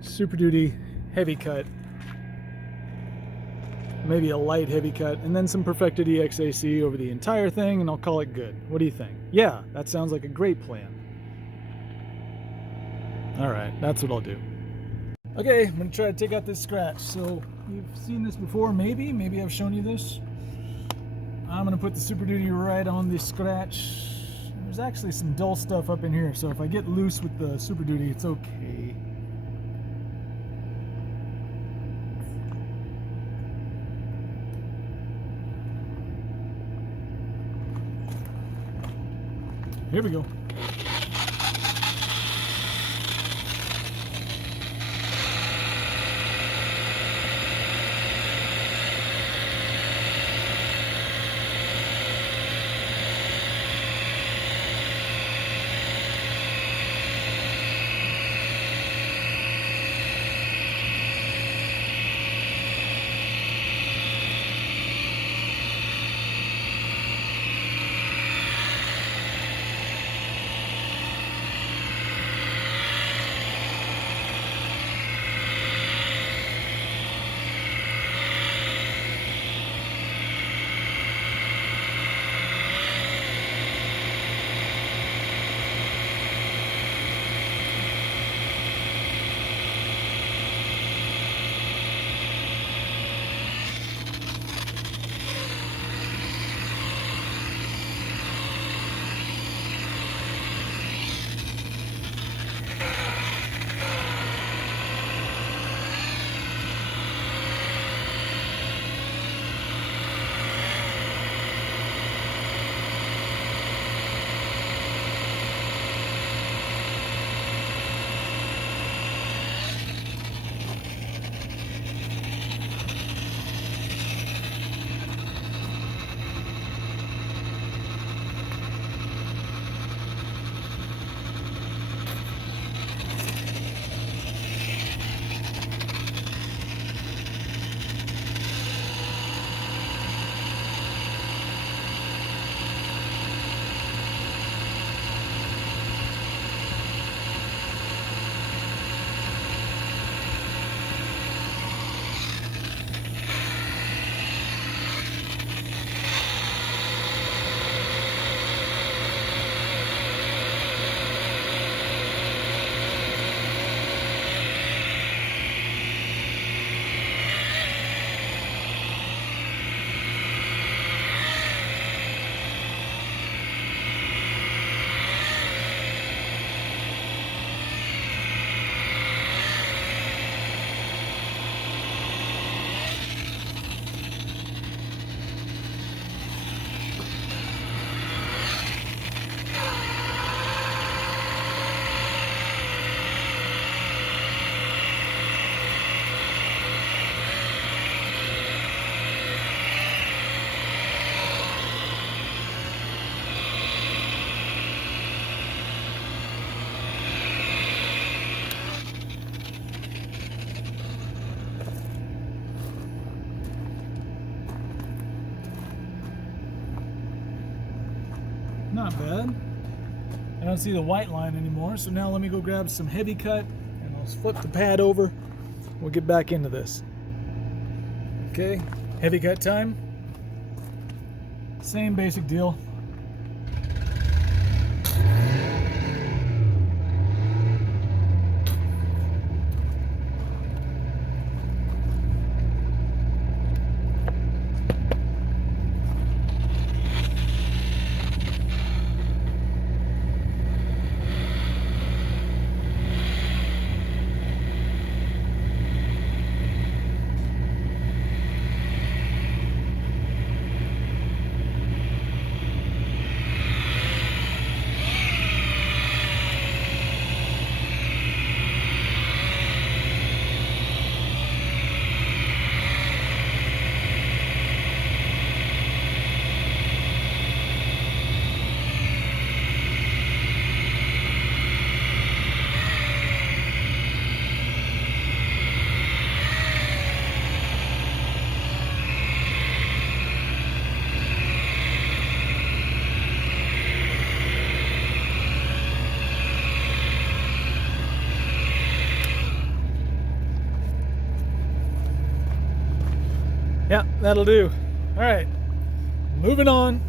Super Duty, Heavy Cut. Maybe a light heavy cut, and then some Perfected EXAC over the entire thing, and I'll call it good. What do you think? Yeah, that sounds like a great plan. Alright, that's what I'll do. Okay, I'm going to try to take out this scratch. So, you've seen this before, maybe I've shown you this. I'm going to put the Super Duty right on this scratch. There's actually some dull stuff up in here, so if I get loose with the Super Duty, it's okay. Here we go. Not bad. I don't see the white line anymore, so now let me go grab some heavy cut and I'll flip the pad over. We'll get back into this. Okay, heavy cut time. Same basic deal. Yeah, that'll do. All right, moving on.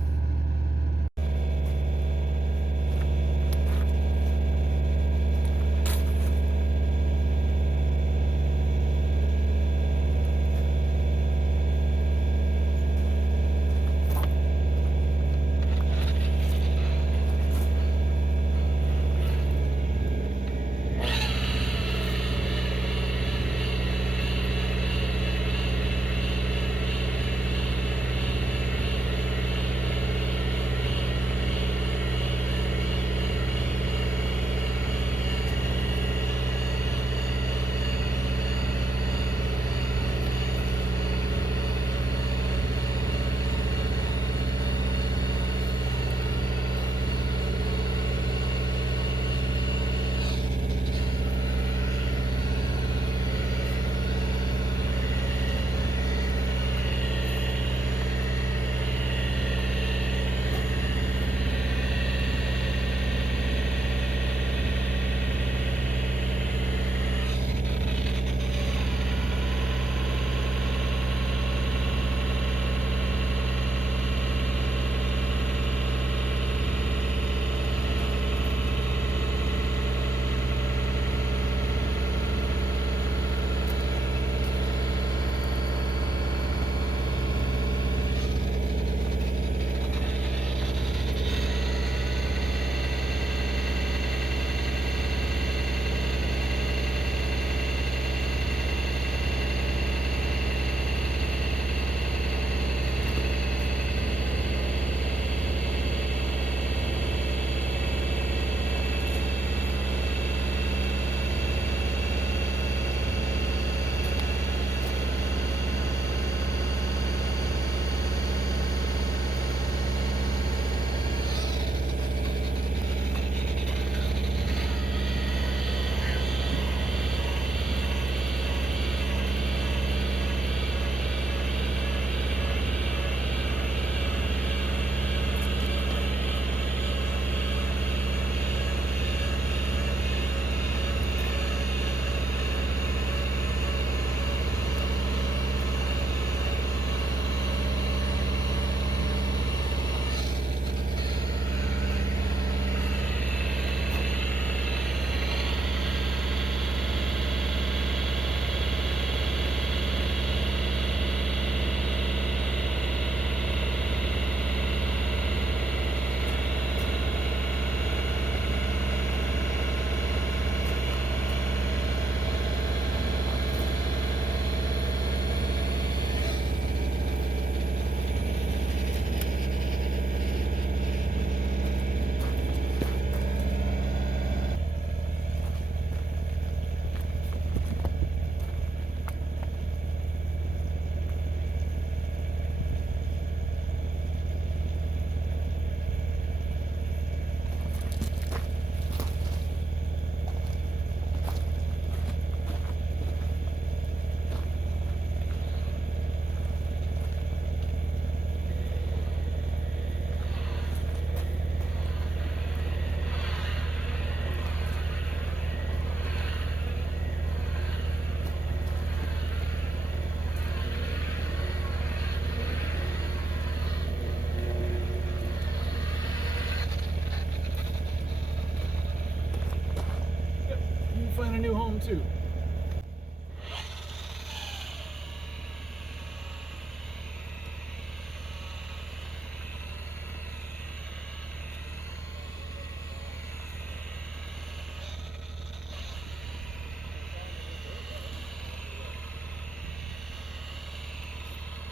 too.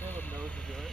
Caleb knows to do it.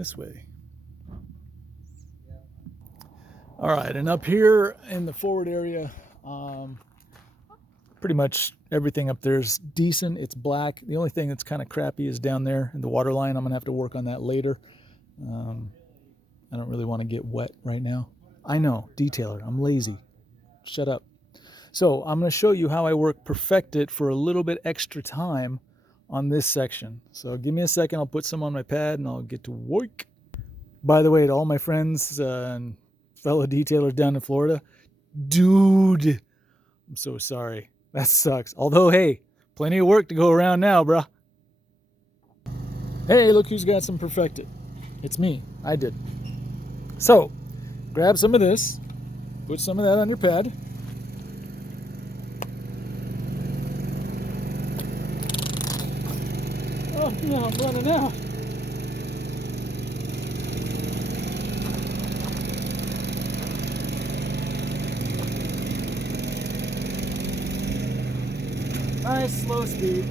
this way. All right, and up here in the forward area, pretty much everything up there is decent. It's black. The only thing that's kind of crappy is down there in the water line. I'm going to have to work on that later. I don't really want to get wet right now. I know, detailer. I'm lazy. Shut up. So I'm going to show you how I perfect it for a little bit extra time on this section. So give me a second. I'll put some on my pad and I'll get to work. By the way, to all my friends and fellow detailers down in Florida, dude, I'm so sorry. That sucks. Although, hey, plenty of work to go around now, bruh. Hey, look who's got some perfected. It's me. I did. So, grab some of this. Put some of that on your pad. Oh, no, I'm running out. Nice slow speed.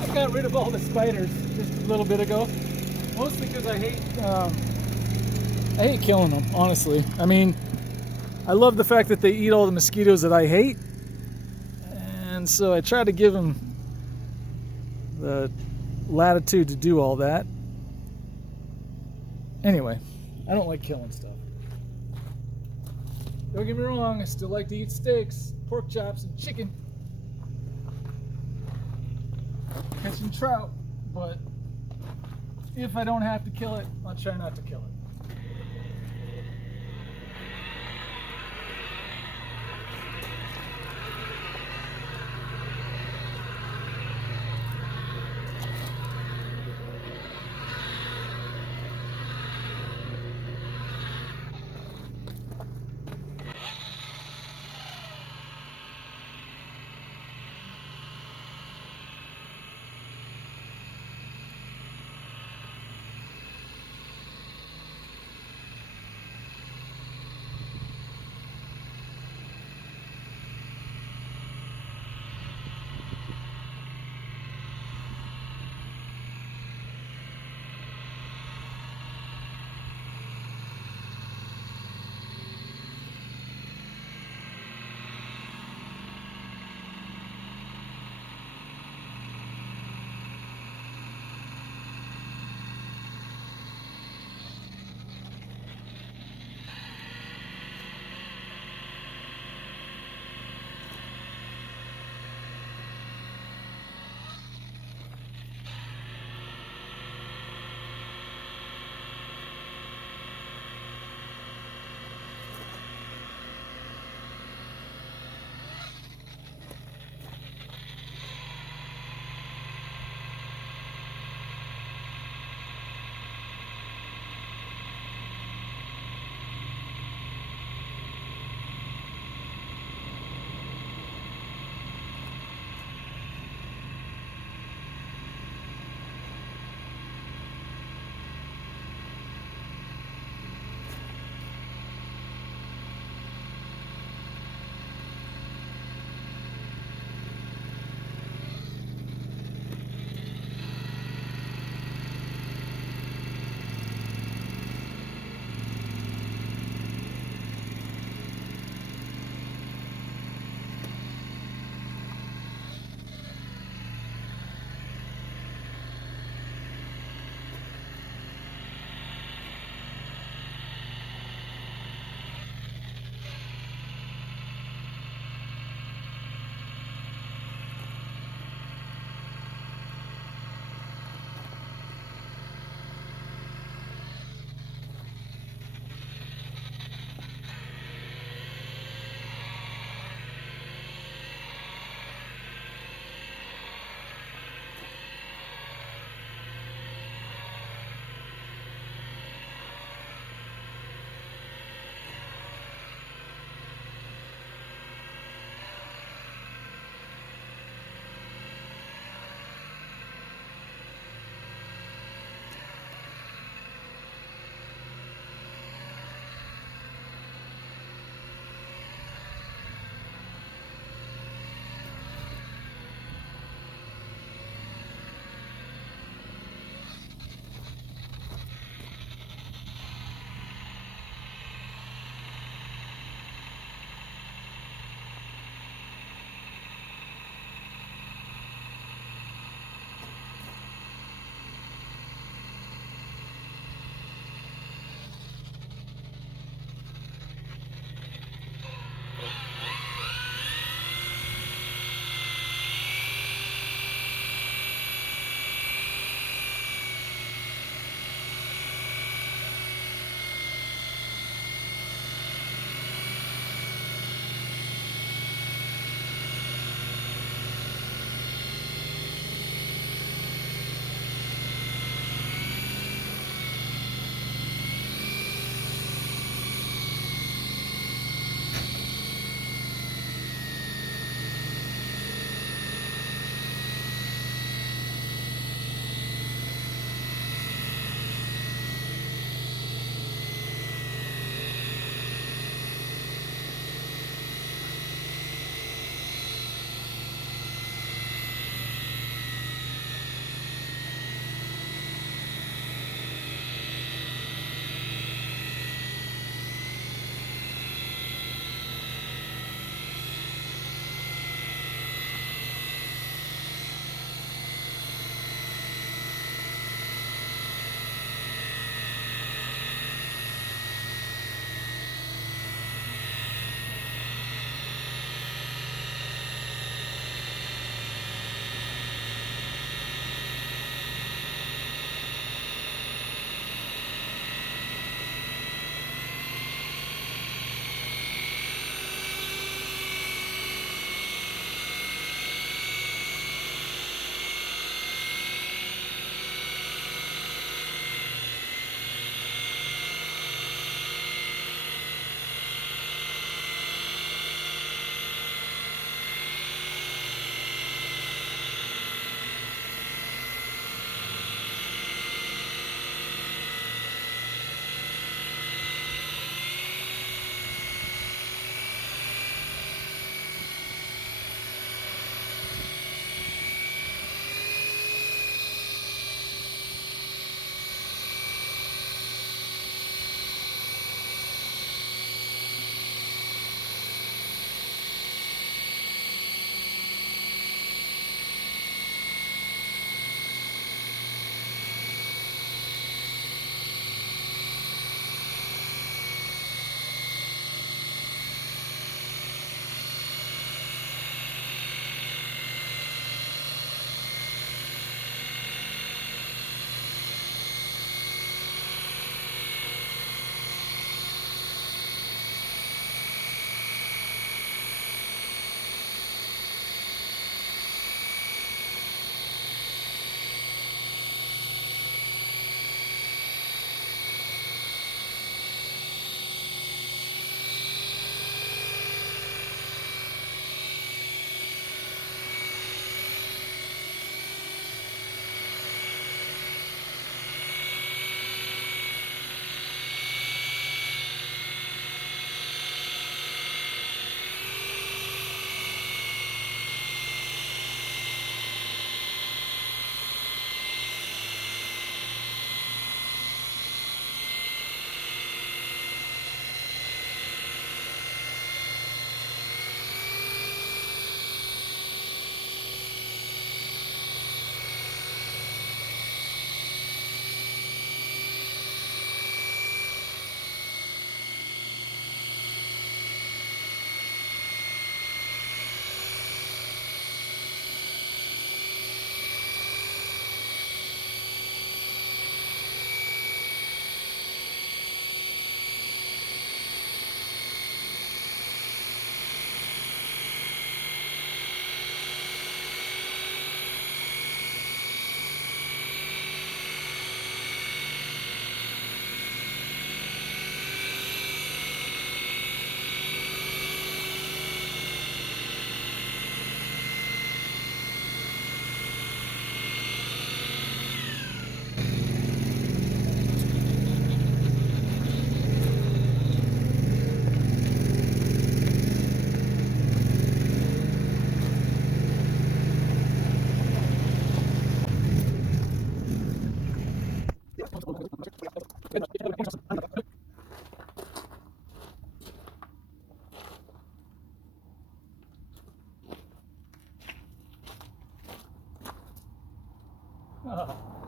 I got rid of all the spiders just a little bit ago. Mostly because I hate killing them, honestly. I mean, I love the fact that they eat all the mosquitoes that I hate. And so I try to give them the latitude to do all that. Anyway, I don't like killing stuff. Don't get me wrong, I still like to eat steaks, pork chops, and chicken. Catching trout, but if I don't have to kill it, I'll try not to kill it.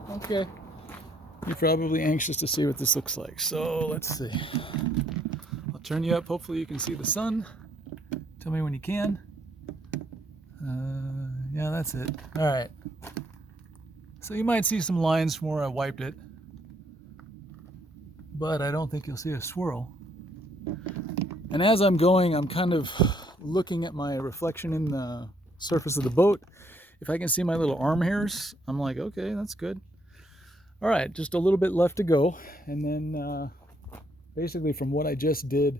Okay. You're probably anxious to see what this looks like. So let's see. I'll turn you up. Hopefully you can see the sun. Tell me when you can. Yeah, that's it. All right. So you might see some lines from where I wiped it, but I don't think you'll see a swirl. And as I'm going, I'm kind of looking at my reflection in the surface of the boat. If I can see my little arm hairs, I'm like, okay, that's good. All right, just a little bit left to go. And then basically from what I just did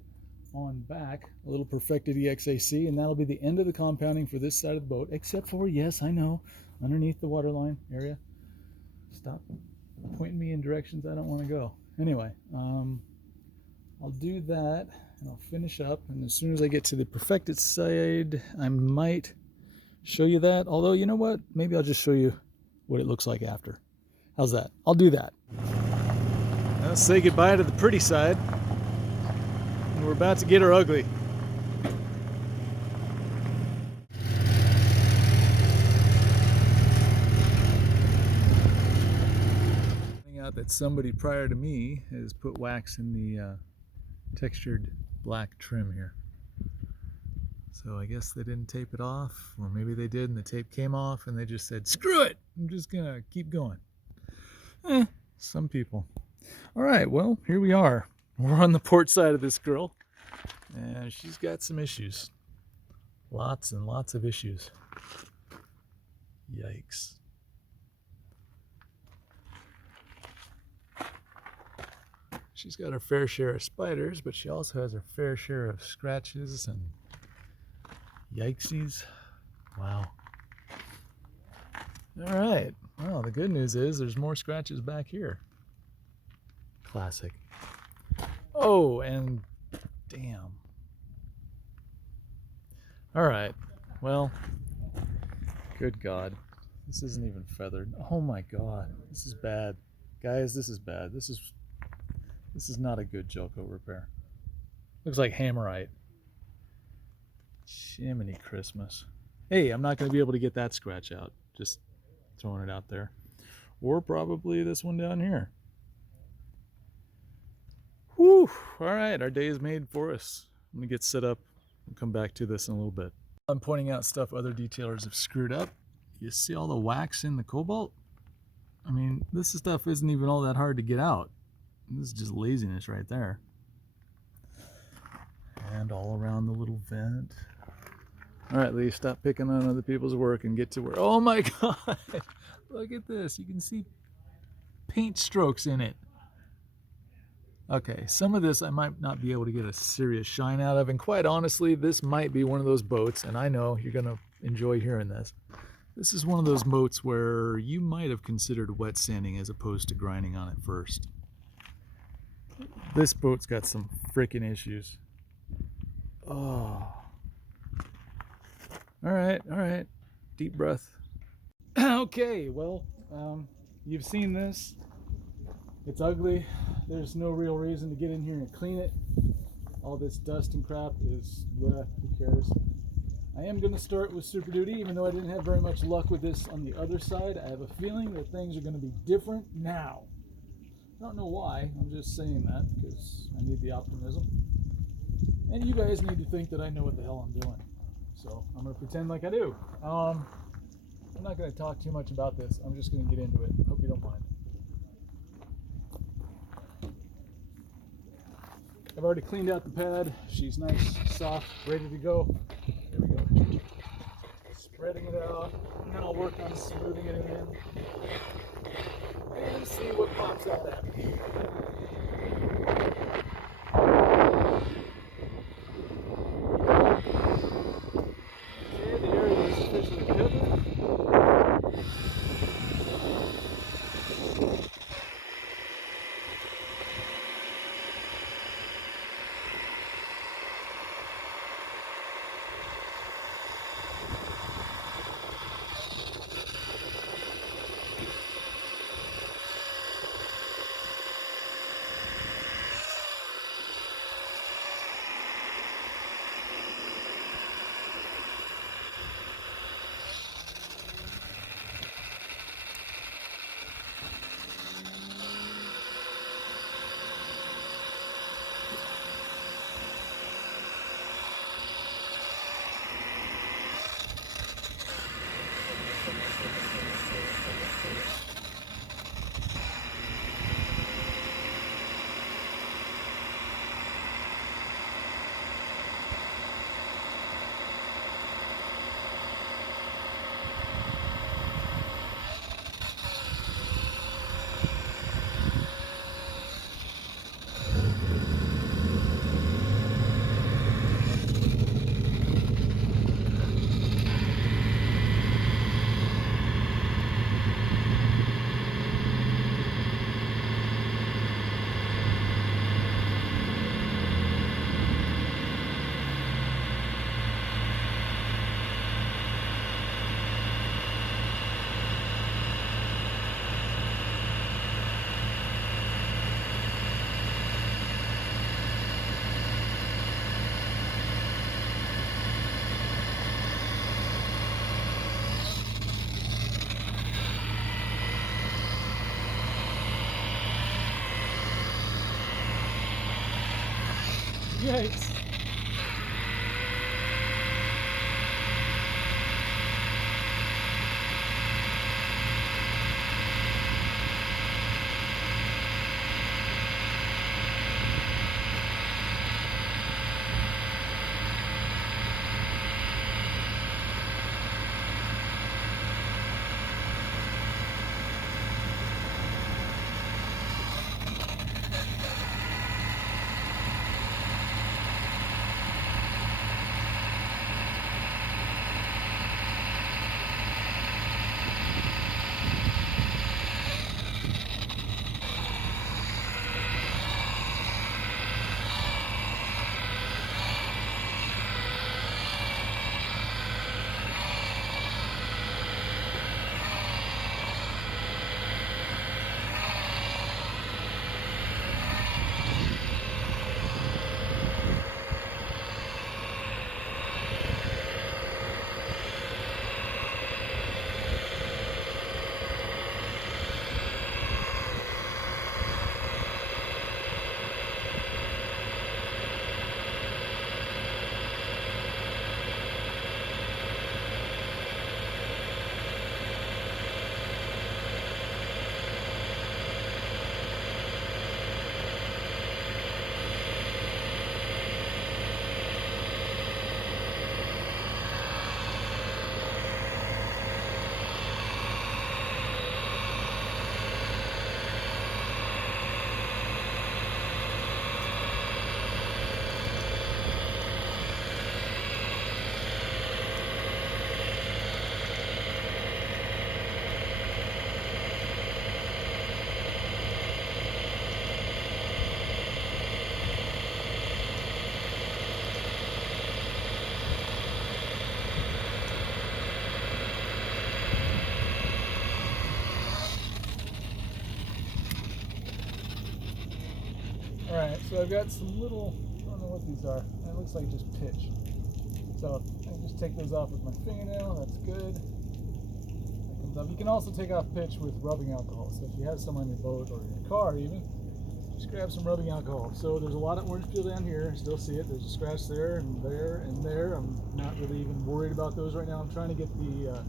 on back, a little perfected EXAC, and that'll be the end of the compounding for this side of the boat, except for, yes, I know, underneath the waterline area. Stop pointing me in directions I don't want to go. Anyway, I'll do that and I'll finish up, and as soon as I get to the perfected side, I might show you that. Although, you know what? Maybe I'll just show you what it looks like after. How's that? I'll do that. Let's say goodbye to the pretty side. And we're about to get her ugly. Finding out that somebody prior to me has put wax in the textured black trim here. So I guess they didn't tape it off, or maybe they did and the tape came off and they just said, screw it, I'm just gonna keep going. Some people. All right, well, here we are. We're on the port side of this girl, and she's got some issues. Lots and lots of issues. Yikes. She's got her fair share of spiders, but she also has her fair share of scratches and yikesies. Wow. All right. Well, the good news is there's more scratches back here. Classic. Oh, and damn. All right. Well, good God. This isn't even feathered. Oh my God. This is bad. Guys, this is bad. This is not a good Gelcoat repair. Looks like hammerite. Jiminy Christmas. Hey, I'm not going to be able to get that scratch out. Just throwing it out there. Or probably this one down here. Whew. All right, our day is made for us. I'm going to get set up and come back to this in a little bit. I'm pointing out stuff other detailers have screwed up. You see all the wax in the cobalt? I mean, this stuff isn't even all that hard to get out. This is just laziness right there. And all around the little vent. All right, Lee, stop picking on other people's work and get to work. Oh my God, look at this. You can see paint strokes in it. Okay, some of this I might not be able to get a serious shine out of, and quite honestly, this might be one of those boats, and I know you're gonna enjoy hearing this. This is one of those boats where you might have considered wet sanding as opposed to grinding on it first. This boat's got some freaking issues. Oh. All right. Deep breath. Okay, well, you've seen this. It's ugly. There's no real reason to get in here and clean it. All this dust and crap is, bleh, who cares? I am going to start with Super Duty, even though I didn't have very much luck with this on the other side. I have a feeling that things are going to be different now. I don't know why. I'm just saying that because I need the optimism. And you guys need to think that I know what the hell I'm doing. So I'm going to pretend like I do. I'm not going to talk too much about this. I'm just going to get into it. Hope you don't mind. I've already cleaned out the pad. She's nice, soft, ready to go. There we go. Spreading it out, and then I'll work on smoothing it in. And see what pops out at me. Okay, the area is officially covered. Yikes. Alright, so I've got some little, I don't know what these are. It looks like just pitch. So I can just take those off with my fingernail. That's good. That comes off. You can also take off pitch with rubbing alcohol. So if you have some on your boat or your car even, just grab some rubbing alcohol. So there's a lot of orange peel down here. Still see it. There's a scratch there and there and there. I'm not really even worried about those right now. I'm trying to get the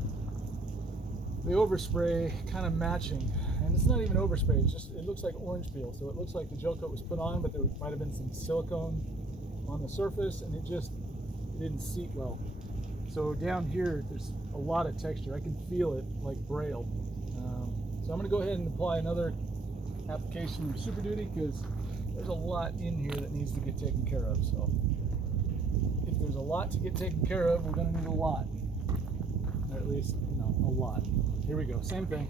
overspray kind of matching, and it's not even overspray, it's just, it looks like orange peel, so it looks like the gel coat was put on, but there might have been some silicone on the surface and it didn't seat well. So down here there's a lot of texture. I can feel it like braille. So I'm going to go ahead and apply another application of Super Duty, because there's a lot in here that needs to get taken care of. So if there's a lot to get taken care of, we're going to need a lot, or at least, you know, a lot. Here we go, same thing.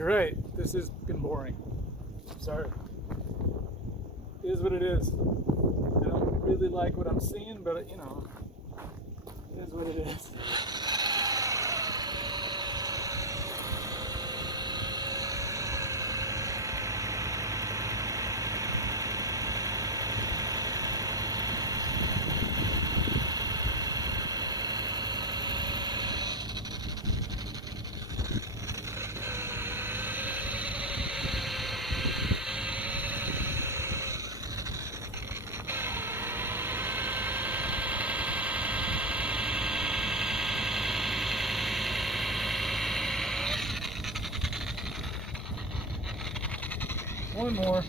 You're right. This is fucking boring. I'm sorry. It is what it is. I don't really like what I'm seeing, but you know, it is what it is. One more.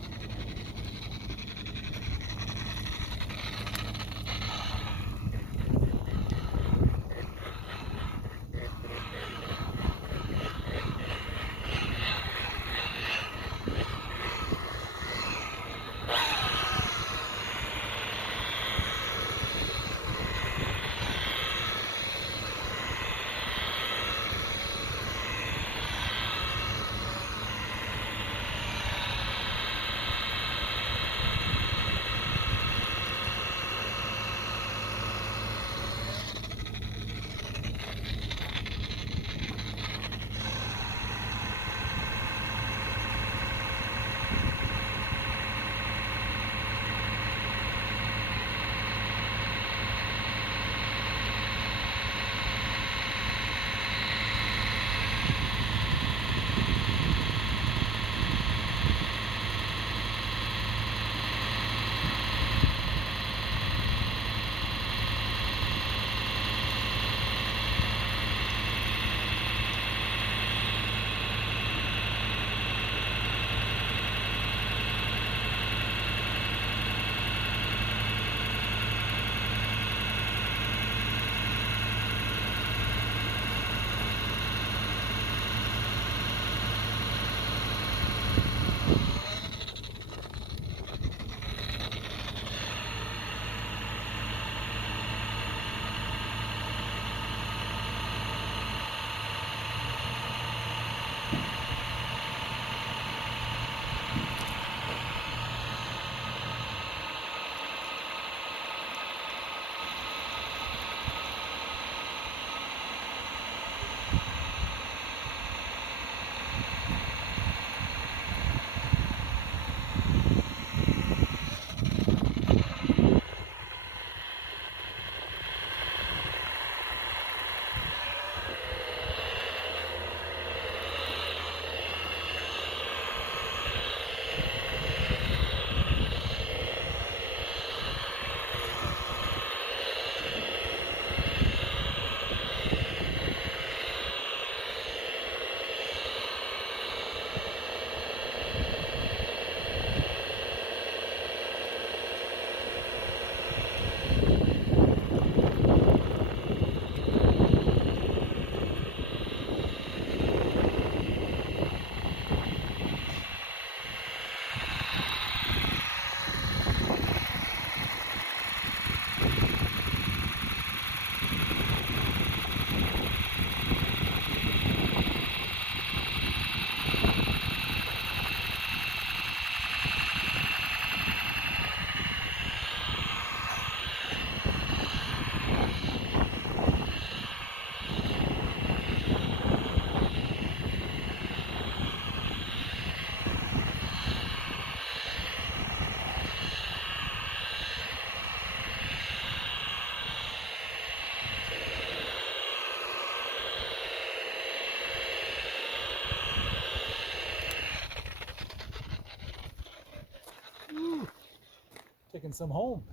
Taking some home.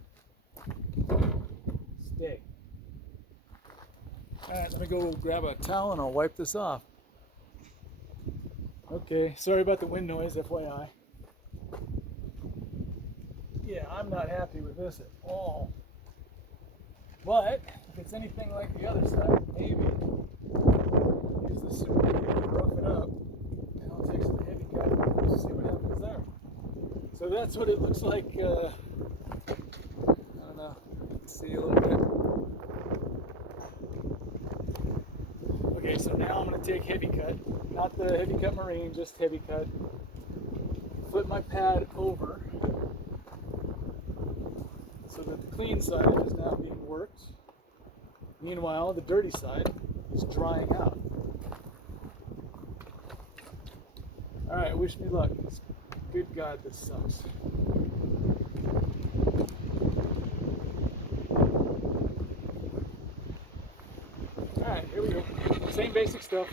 Stay. Alright, let me go grab a towel and I'll wipe this off. Okay, sorry about the wind noise, FYI. Yeah, I'm not happy with this at all. But, if it's anything like the other side, maybe use the super heavy to rough it up. And I'll take some heavy cut and see what happens there. So that's what it looks like. I don't know. See a little bit. Okay, Okay, so now I'm going to take heavy cut, not the heavy cut marine, just heavy cut. Flip my pad over so that the clean side is now being worked. Meanwhile, the dirty side is drying out. Alright, wish me luck. Good God, this sucks. Alright, here we go. Same basic stuff.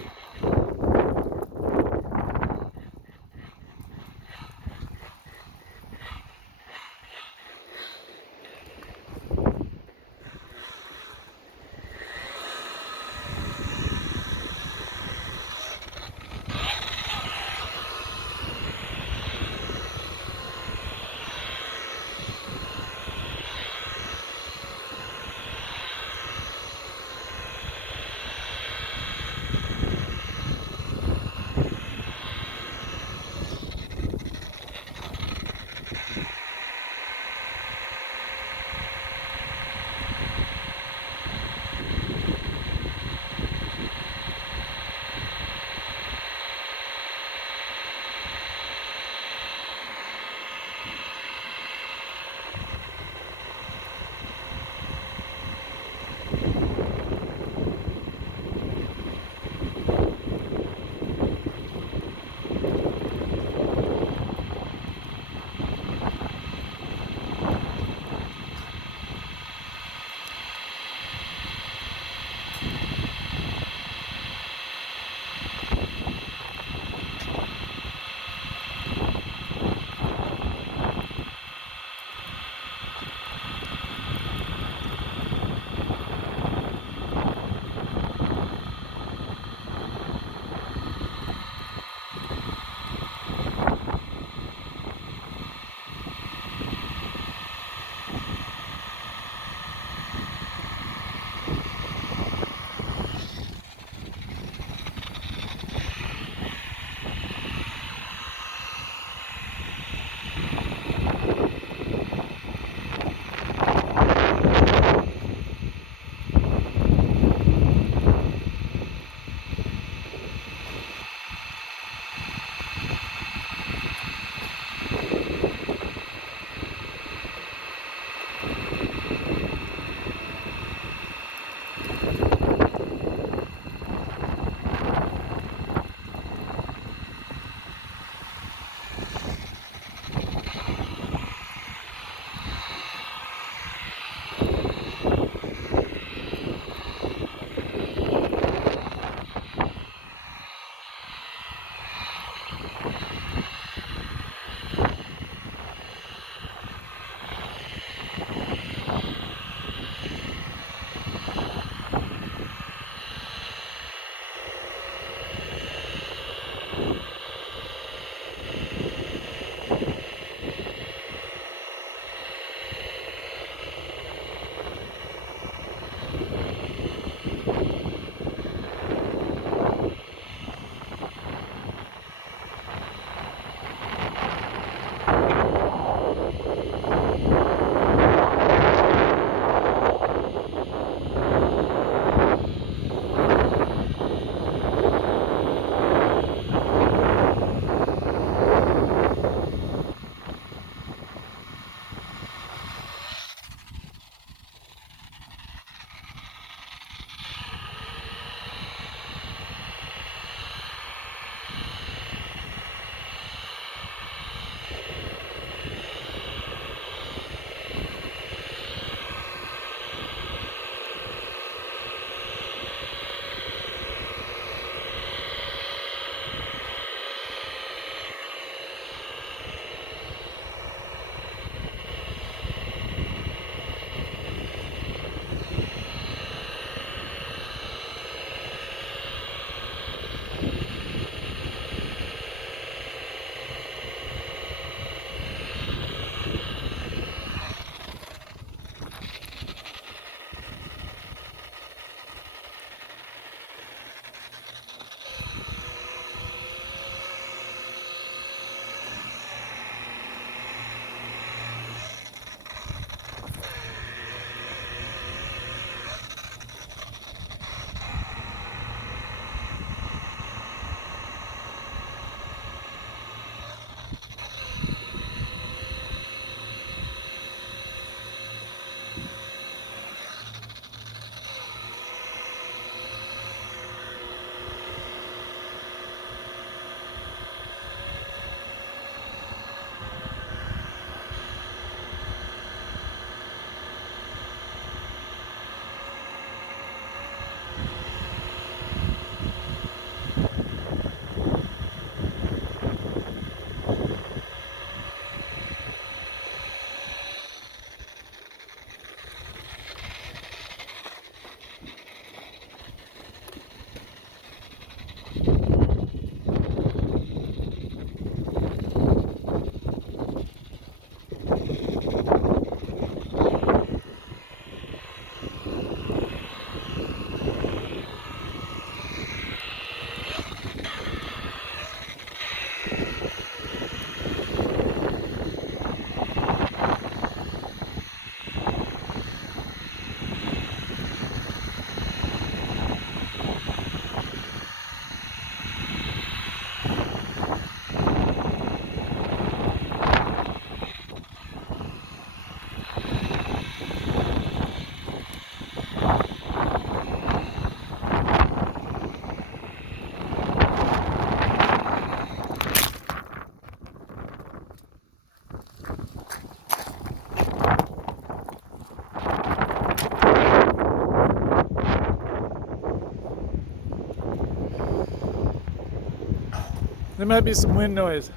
There might be some wind noise.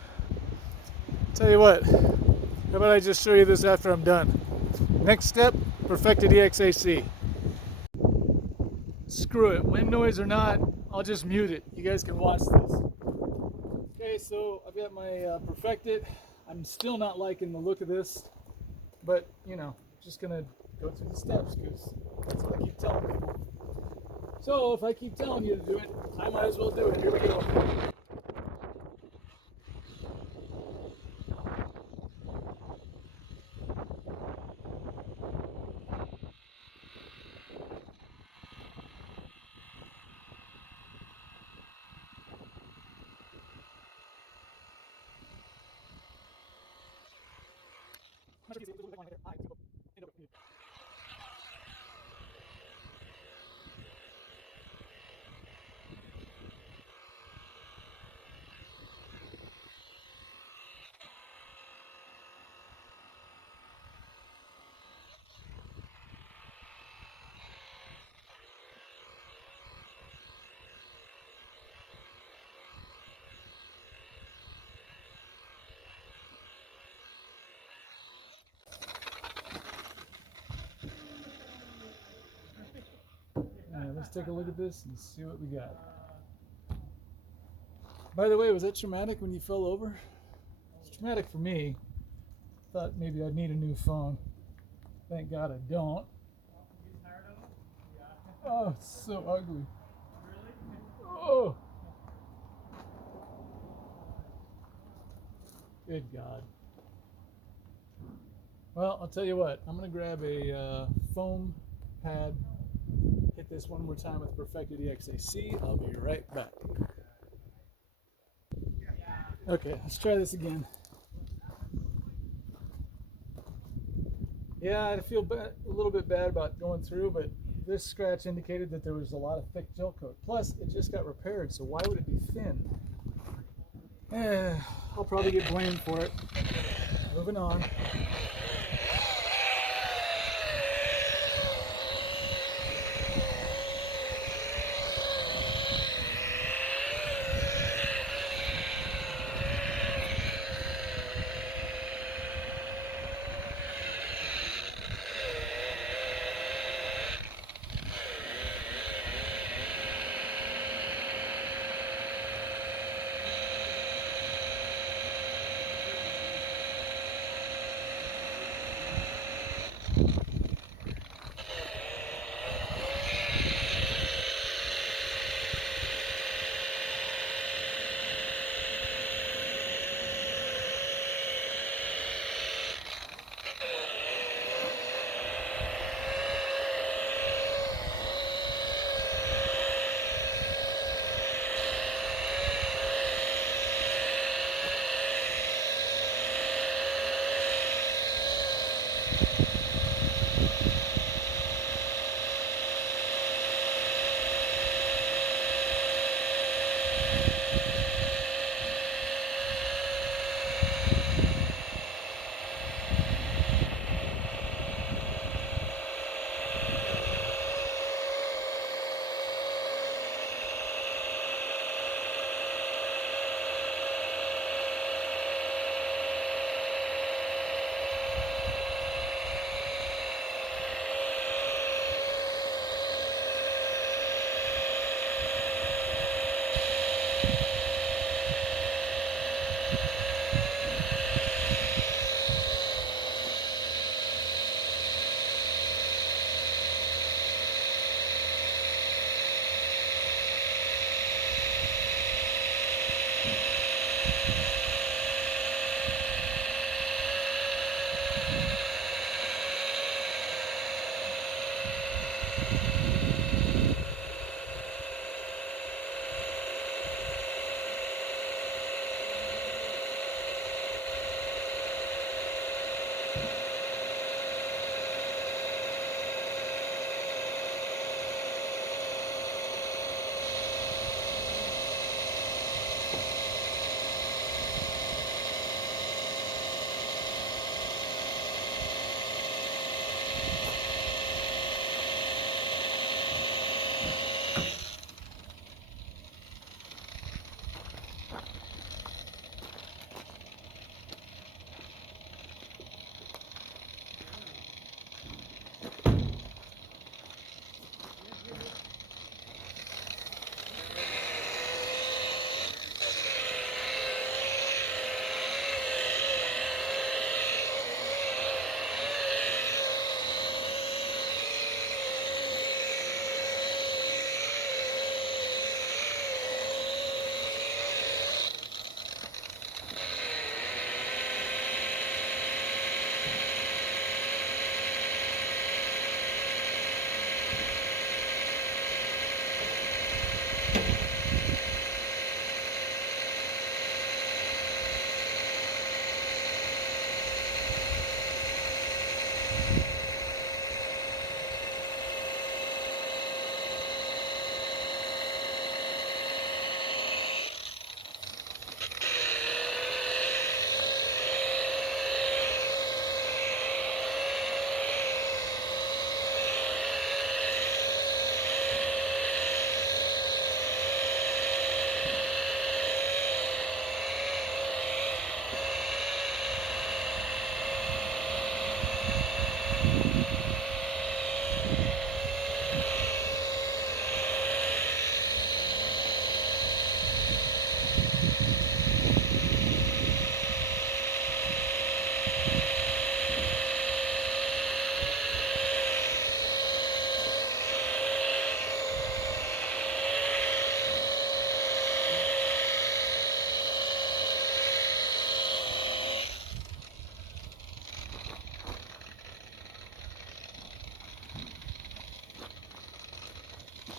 Tell you what, how about I just show you this after I'm done? Next step, perfected EXAC. Screw it, wind noise or not, I'll just mute it. You guys can watch this. Okay, so I've got my perfected. I'm still not liking the look of this, but you know, just gonna go through the steps because that's what I keep telling people. So if I keep telling you to do it, I might as well do it. Here we go. Alright, let's take a look at this and see what we got. By the way, was that traumatic when you fell over? It's traumatic for me. Thought maybe I'd need a new phone. Thank God I don't. Oh, it's so ugly. Oh, good God. Well, I'll tell you what. I'm gonna grab a foam pad. Hit this one more time with perfected EXAC. I'll be right back. Okay, let's try this again. Yeah, I feel a little bit bad about going through, but this scratch indicated that there was a lot of thick gel coat. Plus, it just got repaired, so why would it be thin? I'll probably get blamed for it. Moving on.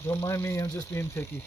Don't mind me, I'm just being picky.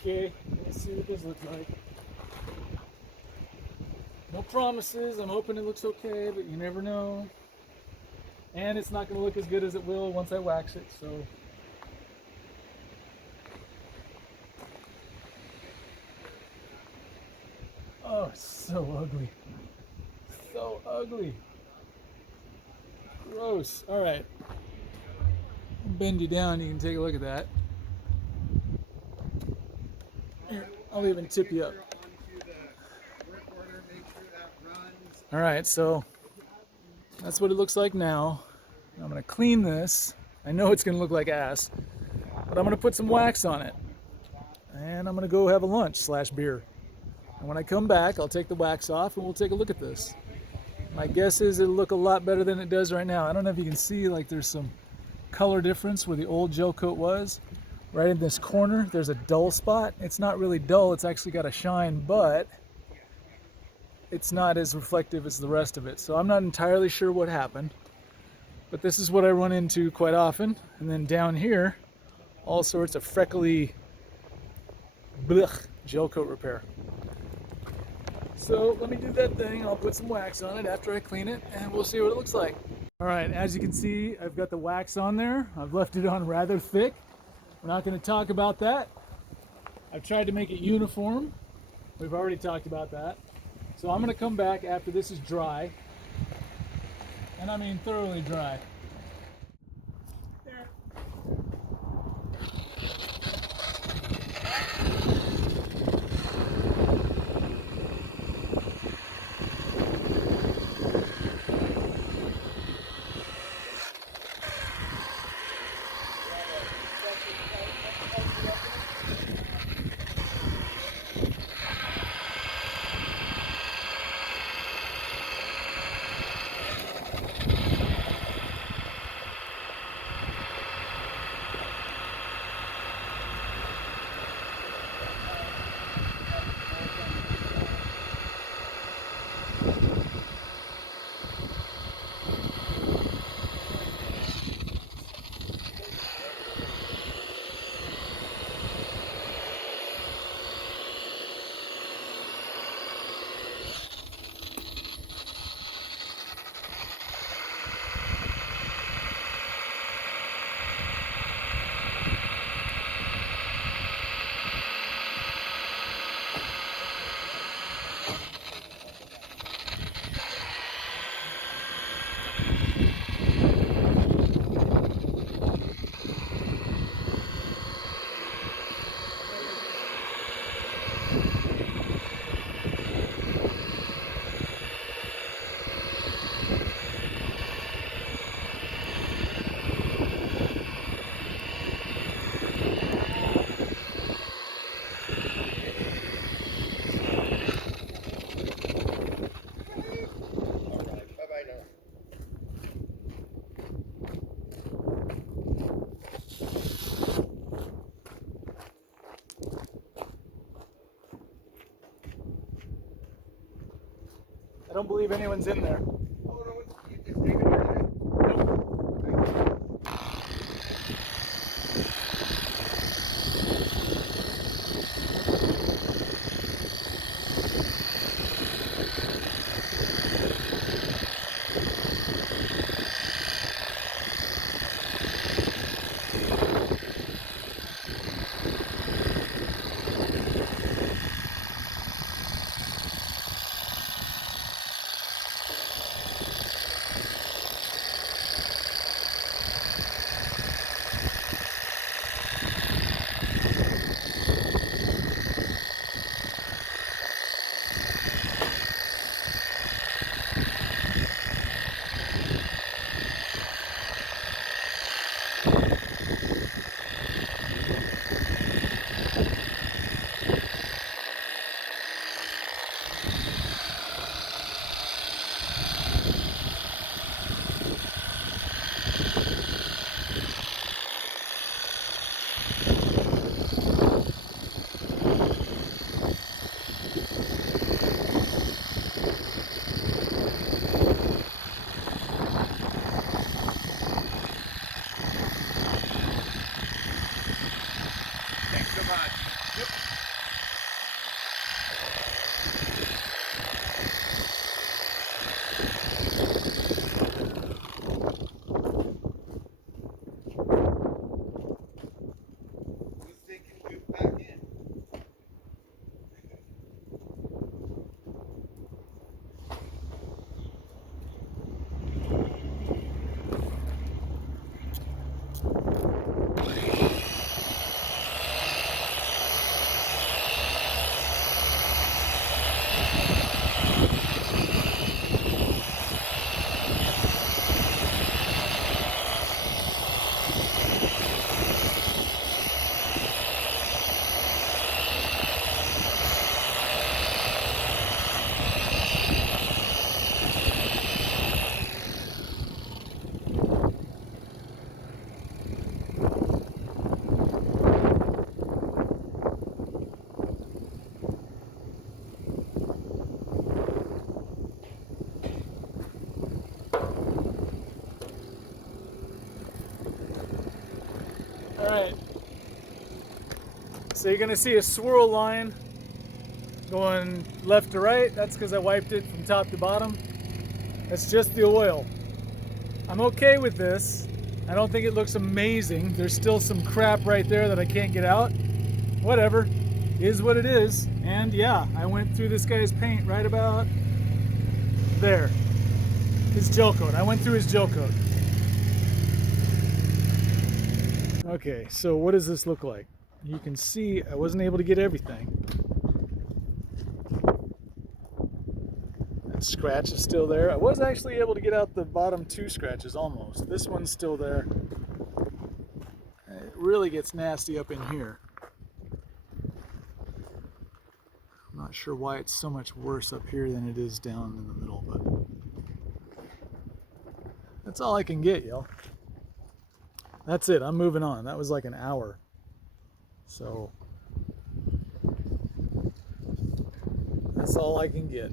Okay, let's see what this looks like. No promises, I'm hoping it looks okay, but you never know. And it's not going to look as good as it will once I wax it, so. Oh, so ugly. So ugly. Gross. All right. I'll bend you down, you can take a look at that. Here, I'll even tip you up. All right, so that's what it looks like now. I'm gonna clean this. I know it's gonna look like ass, but I'm gonna put some wax on it. And I'm gonna go have a lunch / beer. And when I come back, I'll take the wax off and we'll take a look at this. My guess is it'll look a lot better than it does right now. I don't know if you can see, like, there's some color difference where the old Gelcoat was. Right in this corner, there's a dull spot. It's not really dull, it's actually got a shine, but it's not as reflective as the rest of it. So I'm not entirely sure what happened, but this is what I run into quite often. And then down here, all sorts of freckly Gelcoat repair. So let me do that thing. I'll put some wax on it after I clean it, and we'll see what it looks like. All right, as you can see, I've got the wax on there. I've left it on rather thick. We're not going to talk about that. I've tried to make it uniform. We've already talked about that. So I'm going to come back after this is dry, and I mean thoroughly dry. don't believe anyone's in there. Oh, no, you just take it away. Thanks so much. Who's taking you back in? All right. So you're gonna see a swirl line going left to right. That's because I wiped it from top to bottom. That's just the oil. I'm okay with this. I don't think it looks amazing. There's still some crap right there that I can't get out. Whatever, is what it is. And yeah, I went through this guy's paint right about there. His gel coat. I went through his gel coat. Okay, so what does this look like? You can see I wasn't able to get everything. That scratch is still there. I was actually able to get out the bottom two scratches almost. This one's still there. It really gets nasty up in here. I'm not sure why it's so much worse up here than it is down in the middle, but that's all I can get, y'all. That's it. I'm moving on. That was like an hour. So that's all I can get.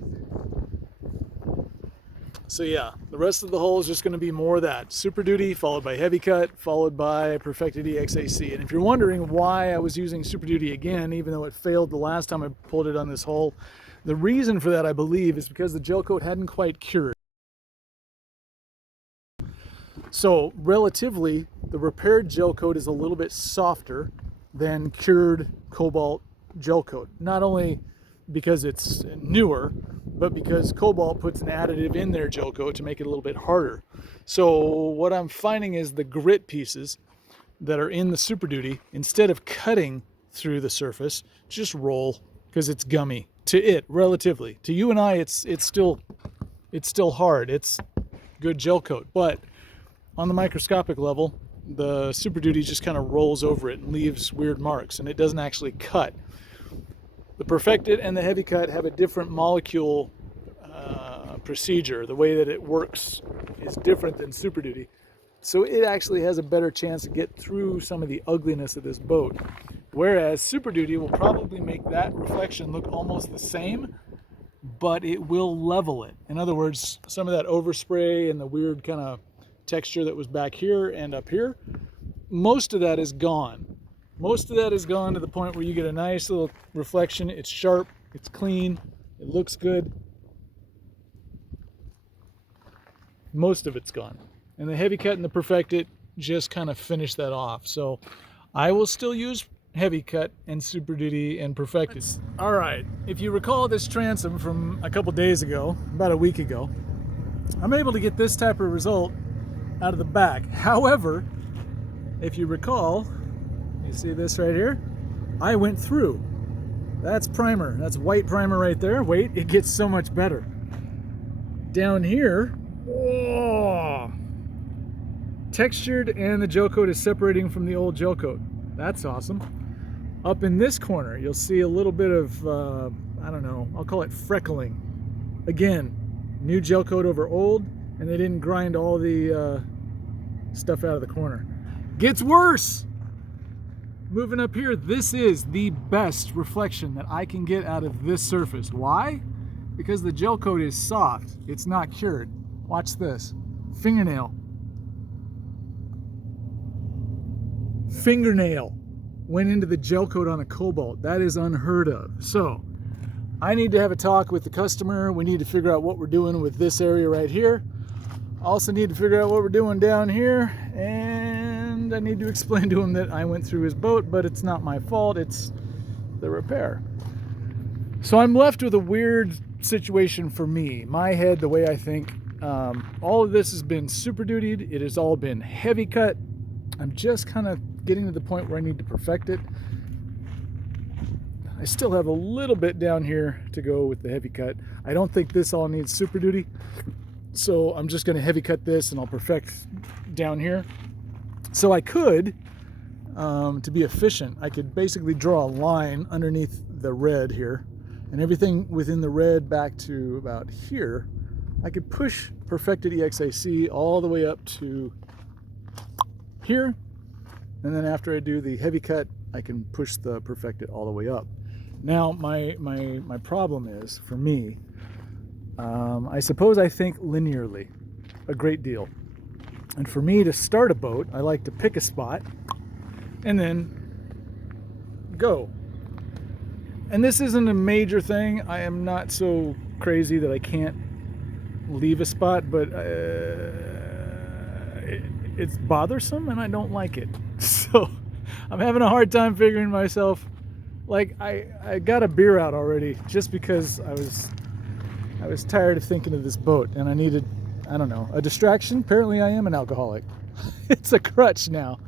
So yeah, the rest of the hole is just going to be more of that. Super Duty followed by Heavy Cut followed by Perfected EXAC. And if you're wondering why I was using Super Duty again, even though it failed the last time I pulled it on this hole, the reason for that, I believe, is because the gel coat hadn't quite cured. So relatively, the repaired gel coat is a little bit softer than cured cobalt gel coat. Not only because it's newer, but because cobalt puts an additive in their gel coat to make it a little bit harder. So what I'm finding is the grit pieces that are in the Super Duty, instead of cutting through the surface, just roll because it's gummy to it relatively. To you and I, it's still hard. It's good gel coat, but on the microscopic level, the Super Duty just kind of rolls over it and leaves weird marks, and it doesn't actually cut. The Perfected and the Heavy Cut have a different molecule procedure. The way that it works is different than Super Duty. So it actually has a better chance to get through some of the ugliness of this boat. Whereas Super Duty will probably make that reflection look almost the same, but it will level it. In other words, some of that overspray and the weird kind of texture that was back here and up here, most of that is gone. Most of that is gone to the point where you get a nice little reflection. It's sharp, it's clean, it looks good. Most of it's gone. And the heavy cut and the perfected just kind of finish that off. So I will still use heavy cut and super duty and perfected. All right, if you recall this transom from a couple days ago, about a week ago, I'm able to get this type of result out of the back. However, if you recall, you see this right here? I went through. That's primer. That's white primer right there. Wait, it gets so much better. Down here, oh, textured, and the Gelcoat is separating from the old Gelcoat. That's awesome. Up in this corner, you'll see a little bit of, I don't know, I'll call it freckling. Again, new Gelcoat over old, and they didn't grind all the stuff out of the corner. Gets worse! Moving up here, this is the best reflection that I can get out of this surface. Why? Because the Gelcoat is soft. It's not cured. Watch this. Fingernail. Fingernail went into the Gelcoat on a Cobalt. That is unheard of. So I need to have a talk with the customer. We need to figure out what we're doing with this area right here. Also need to figure out what we're doing down here, and I need to explain to him that I went through his boat, but it's not my fault, it's the repair. So I'm left with a weird situation for me. My head, the way I think, all of this has been super dutied. It has all been heavy cut. I'm just kind of getting to the point where I need to perfect it. I still have a little bit down here to go with the heavy cut. I don't think this all needs super duty, so I'm just going to heavy cut this and I'll perfect down here. So I could, to be efficient, I could basically draw a line underneath the red here, and everything within the red back to about here, I could push perfected EXAC all the way up to here, and then after I do the heavy cut, I can push the perfected all the way up. Now my problem is, for me, I suppose I think linearly a great deal. And for me to start a boat, I like to pick a spot and then go. And this isn't a major thing. I am not so crazy that I can't leave a spot, but it's bothersome and I don't like it. So I'm having a hard time figuring myself. Like I got a beer out already just because I was tired of thinking of this boat and I needed, I don't know, a distraction. Apparently I am an alcoholic. It's a crutch now.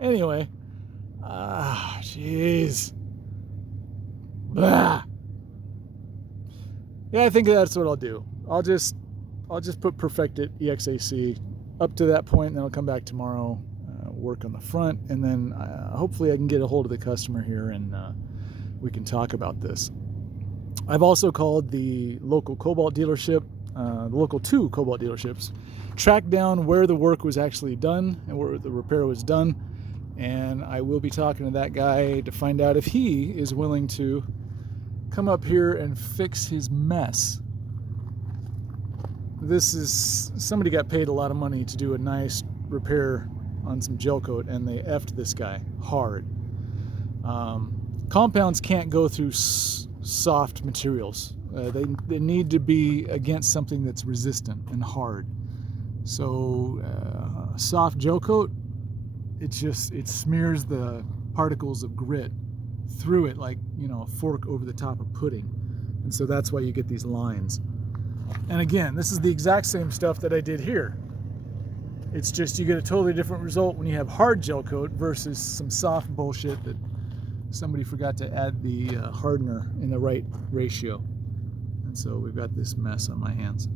Anyway, jeez. Blah. Yeah, I think that's what I'll do. I'll just put perfected EXAC up to that point, and then I'll come back tomorrow, work on the front, and then hopefully I can get a hold of the customer here and we can talk about this. I've also called the local Cobalt dealership, the local 2 Cobalt dealerships, tracked down where the work was actually done and where the repair was done, and I will be talking to that guy to find out if he is willing to come up here and fix his mess. This is, somebody got paid a lot of money to do a nice repair on some Gelcoat, and they effed this guy hard. Compounds can't go through soft materials. They need to be against something that's resistant and hard. So soft Gelcoat, it smears the particles of grit through it like, you know, a fork over the top of pudding. And so that's why you get these lines. And again, this is the exact same stuff that I did here. It's just you get a totally different result when you have hard Gelcoat versus some soft bullshit that somebody forgot to add the hardener in the right ratio. And so we've got this mess on my hands.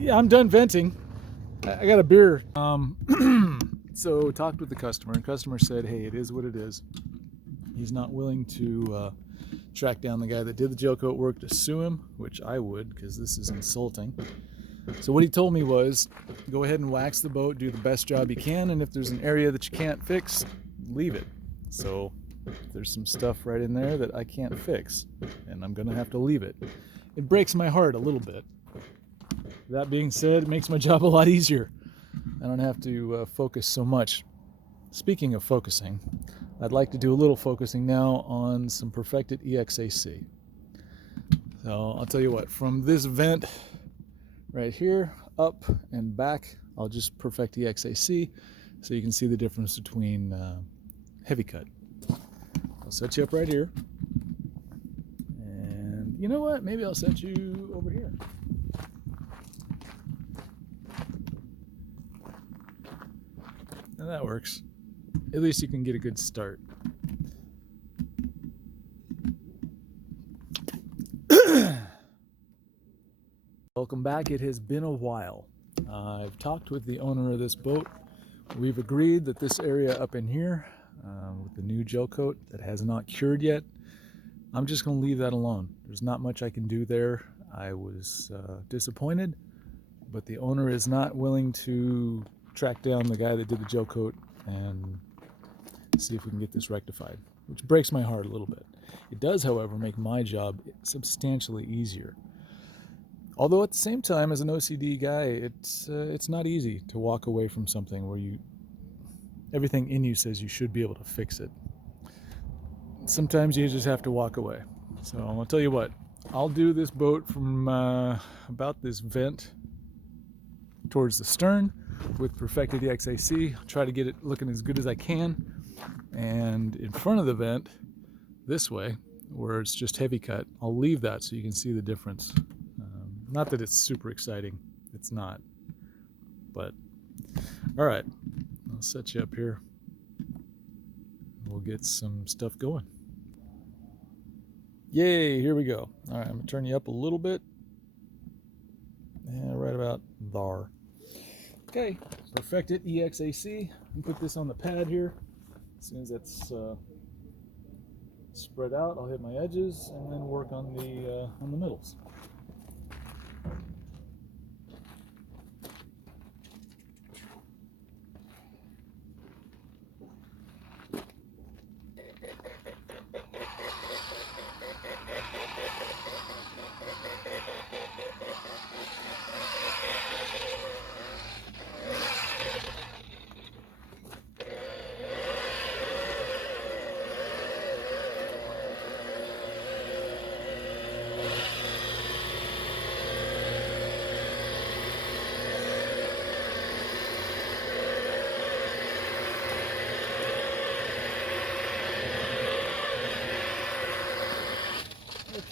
Yeah, I'm done venting. I got a beer. So talked with the customer, and customer said, hey, it is what it is. He's not willing to track down the guy that did the Gelcoat work to sue him, which I would, because this is insulting. So what he told me was, go ahead and wax the boat, do the best job you can, and if there's an area that you can't fix, leave it. So There's some stuff right in there that I can't fix, and I'm gonna have to leave it. It breaks my heart a little bit. That being said, it makes my job a lot easier. I don't have to focus so much. Speaking of focusing, I'd like to do a little focusing now on some perfected EXAC. So I'll tell you what, from this vent right here, up and back, I'll just perfect EXAC so you can see the difference between heavy cut. I'll set you up right here. And you know what? Maybe I'll set you over here. And that works. At least you can get a good start. Welcome back. It has been a while. I've talked with the owner of this boat. We've agreed that this area up in here with the new Gelcoat that has not cured yet, I'm just going to leave that alone. There's not much I can do there. I was disappointed, but the owner is not willing to track down the guy that did the Gelcoat and see if we can get this rectified, which breaks my heart a little bit. It does, however, make my job substantially easier. Although at the same time, as an OCD guy, it's not easy to walk away from something where everything in you says you should be able to fix it. Sometimes you just have to walk away. So I'll tell you what, I'll do this boat from about this vent towards the stern with perfected EXAC. I'll try to get it looking as good as I can. And in front of the vent, this way, where it's just heavy cut, I'll leave that so you can see the difference. Not that it's super exciting, it's not. But, all right, I'll set you up here. We'll get some stuff going. Yay, here we go. All right, I'm gonna turn you up a little bit. Yeah, right about there. Okay, perfected EXAC. I'll put this on the pad here. As soon as it's spread out, I'll hit my edges and then work on the middles.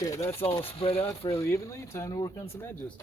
Okay, that's all spread out fairly evenly. Time to work on some edges.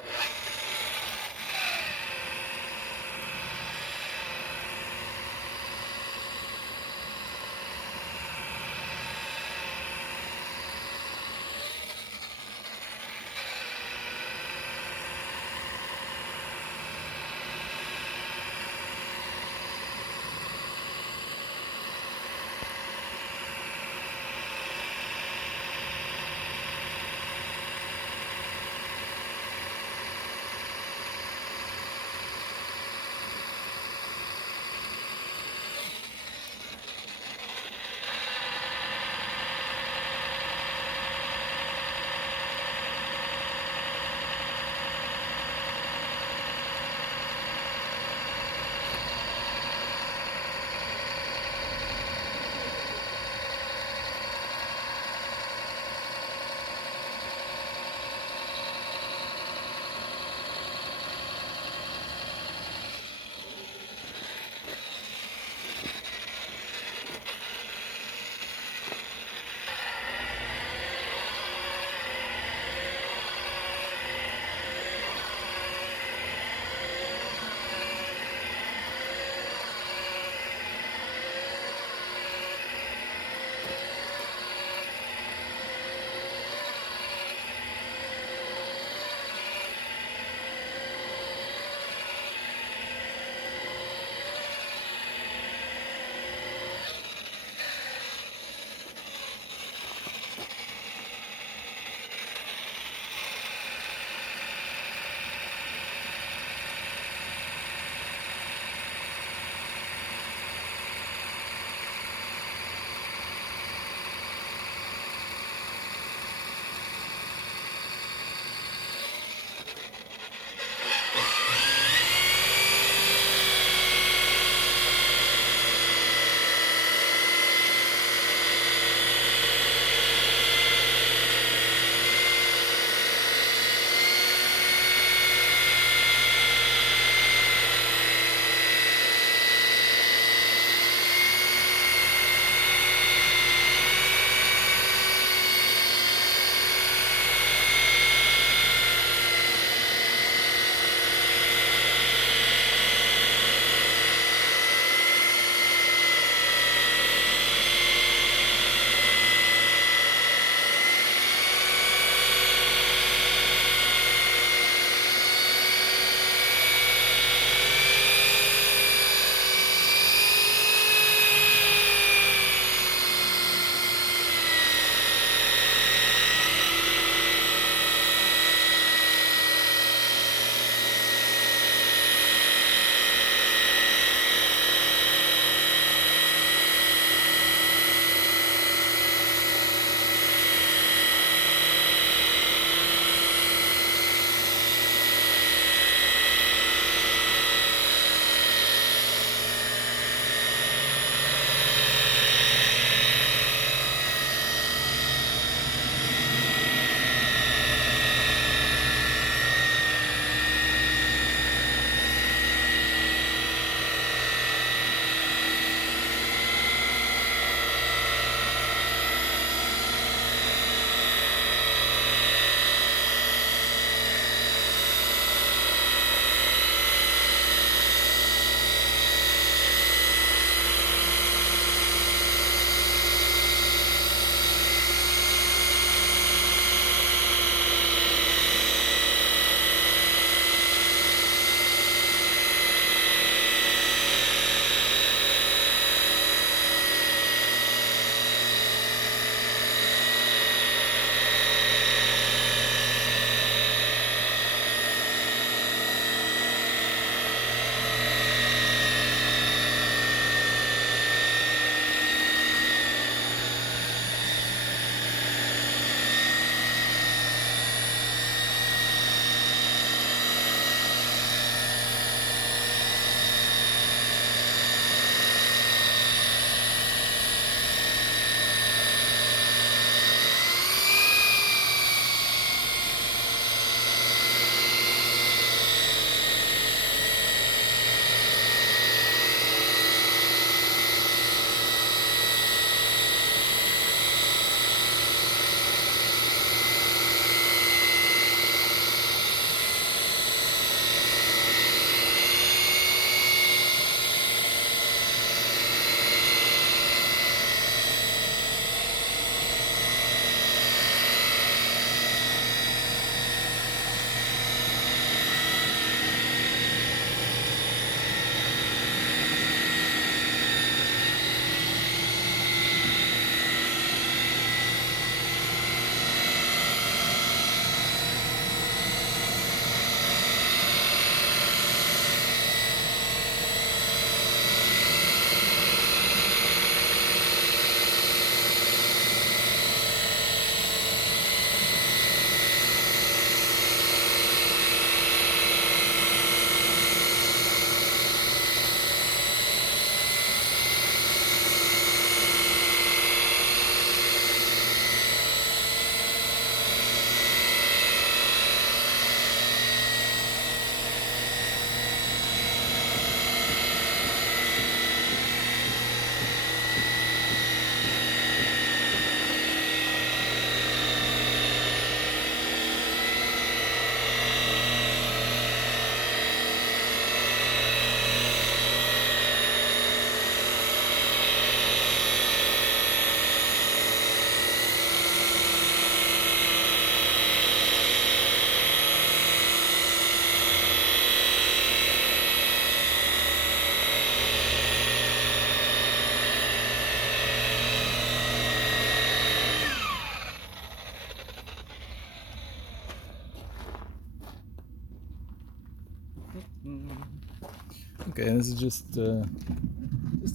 Okay, this is just a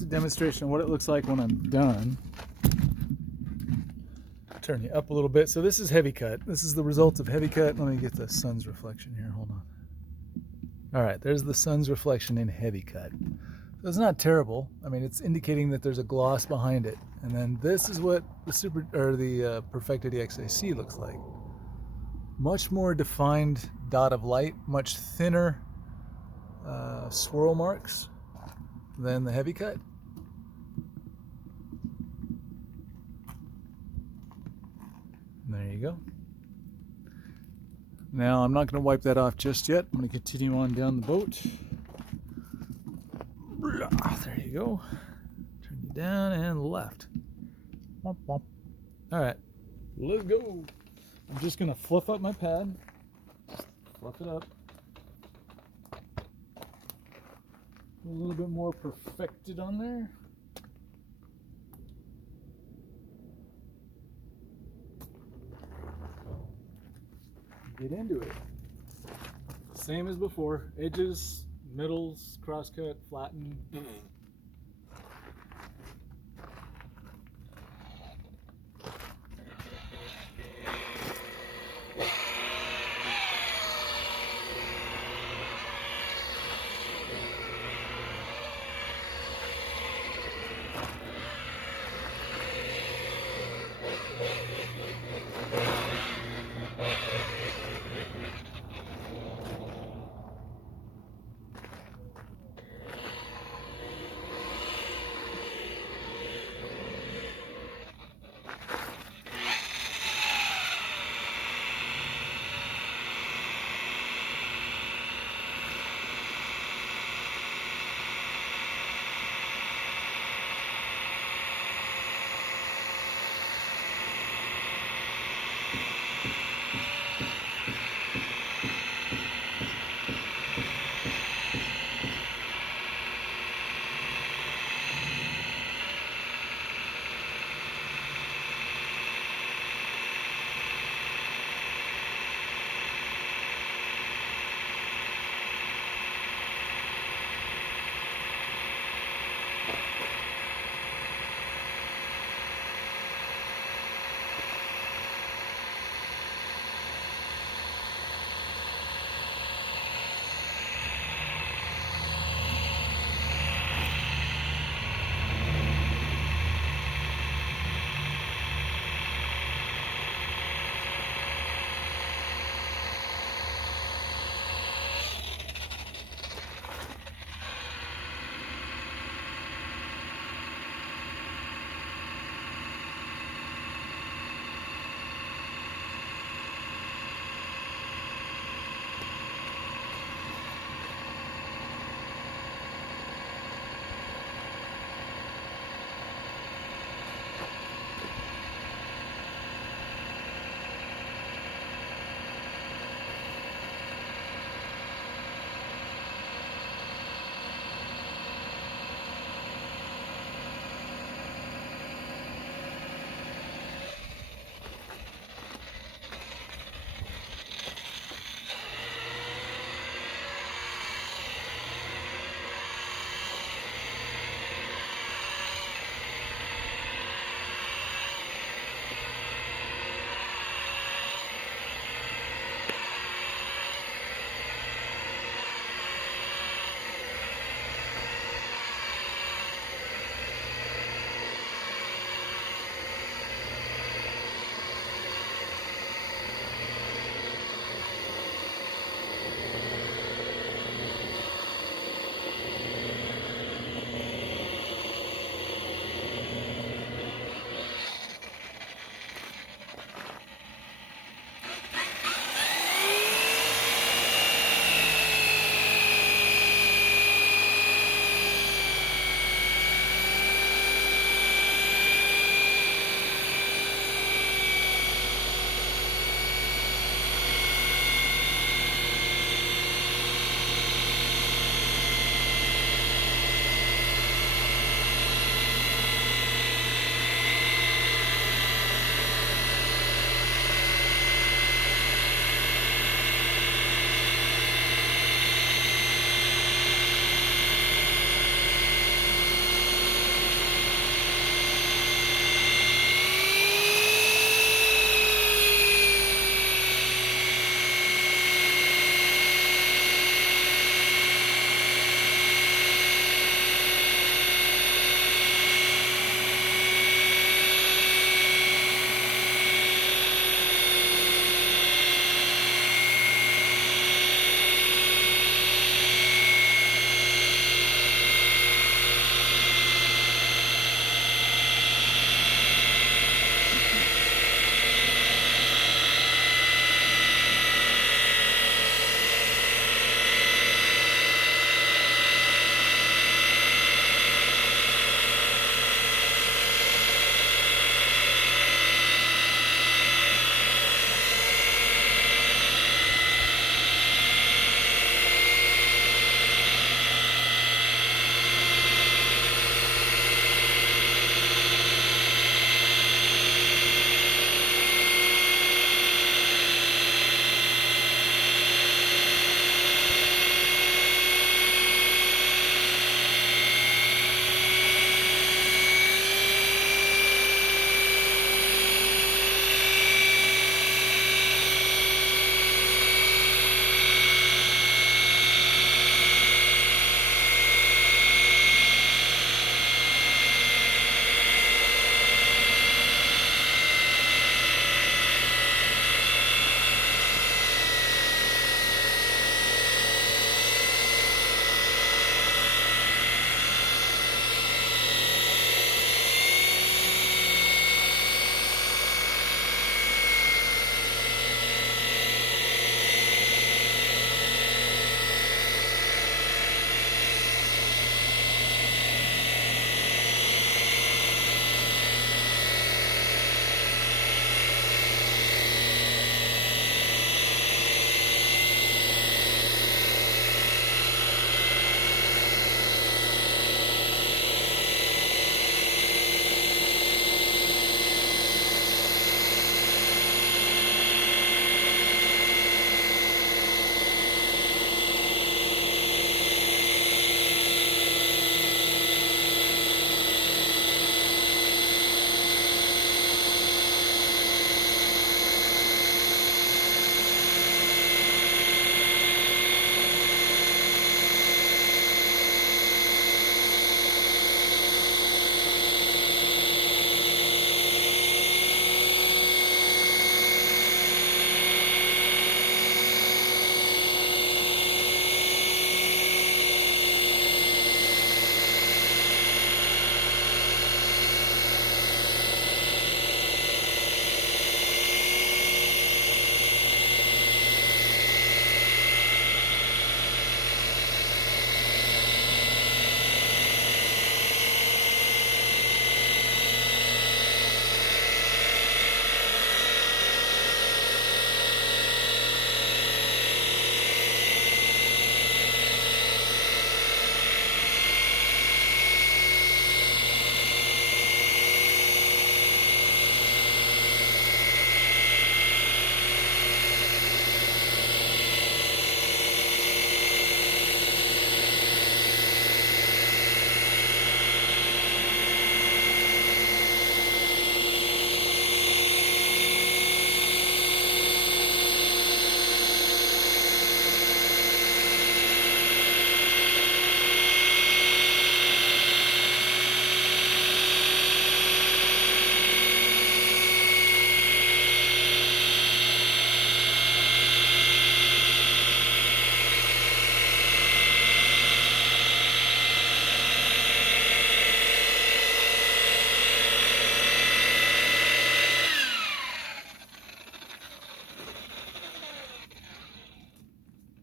demonstration of what it looks like when I'm done. Turn you up a little bit. So this is heavy cut. This is the result of heavy cut. Let me get the sun's reflection here. Hold on. All right, there's the sun's reflection in heavy cut. So it's not terrible. I mean, it's indicating that there's a gloss behind it. And then this is what the perfected EXAC looks like. Much more defined dot of light, much thinner swirl marks than the heavy cut. There you go. Now I'm not going to wipe that off just yet. I'm going to continue on down the boat. There you go. Turn you down and left. All right, let's go. I'm just going to fluff up my pad. Fluff it up. A little bit more perfected on there. Get into it. Same as before. Edges, middles, crosscut, flatten.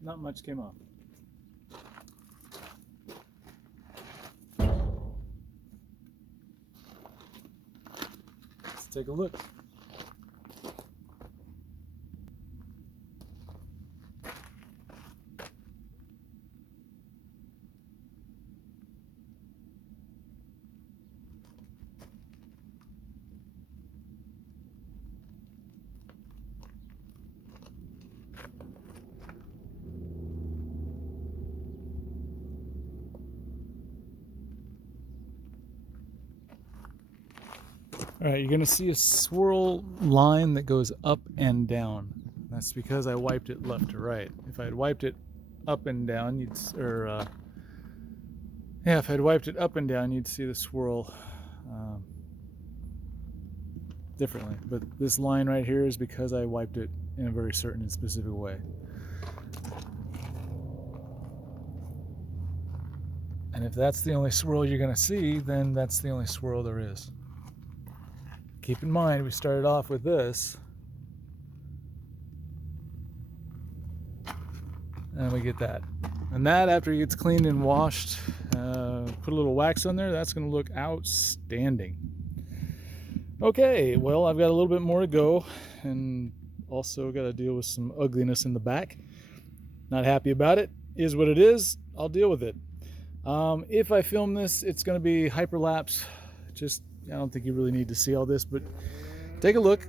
not much came off. Let's take a look. All right, you're gonna see a swirl line that goes up and down. That's because I wiped it left to right. If I had wiped it up and down, if I had wiped it up and down, you'd see the swirl differently. But this line right here is because I wiped it in a very certain and specific way. And if that's the only swirl you're gonna see, then that's the only swirl there is. Keep in mind, we started off with this, and we get that. And that, after it gets cleaned and washed, put a little wax on there, that's going to look outstanding. Okay, well, I've got a little bit more to go, and also got to deal with some ugliness in the back. Not happy about it. Is what it is. I'll deal with it. If I film this, it's going to be hyperlapse. I don't think you really need to see all this, but take a look.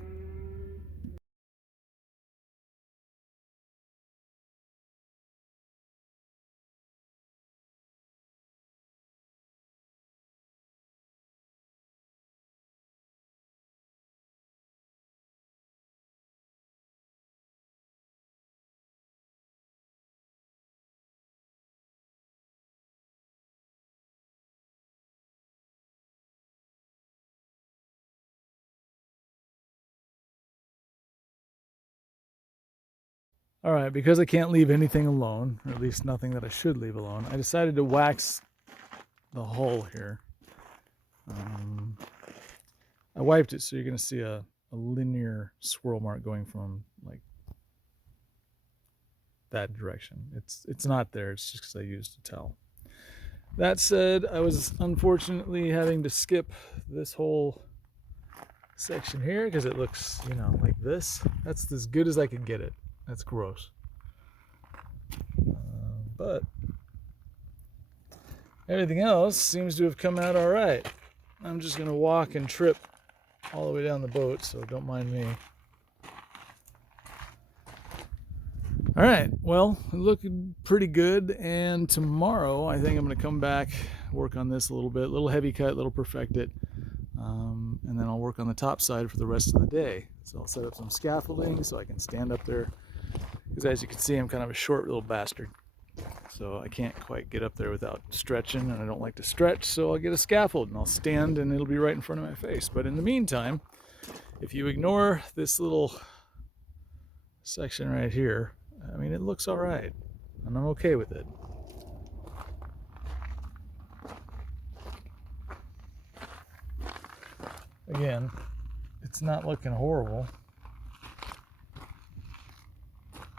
All right, because I can't leave anything alone, or at least nothing that I should leave alone, I decided to wax the hull here. I wiped it, so you're going to see a linear swirl mark going from like that direction. It's not there, it's just because I used a towel. That said, I was unfortunately having to skip this whole section here because it looks, like this. That's as good as I could get it. That's gross. But everything else seems to have come out all right. I'm just going to walk and trip all the way down the boat, so don't mind me. All right, well, looking pretty good, and tomorrow I think I'm going to come back, work on this a little heavy cut, little perfect it, and then I'll work on the top side for the rest of the day. So I'll set up some scaffolding so I can stand up there, because as you can see, I'm kind of a short little bastard, so I can't quite get up there without stretching, and I don't like to stretch, so I'll get a scaffold and I'll stand and it'll be right in front of my face. But in the meantime, if you ignore this little section right here, I mean, it looks all right, and I'm okay with it. Again, it's not looking horrible.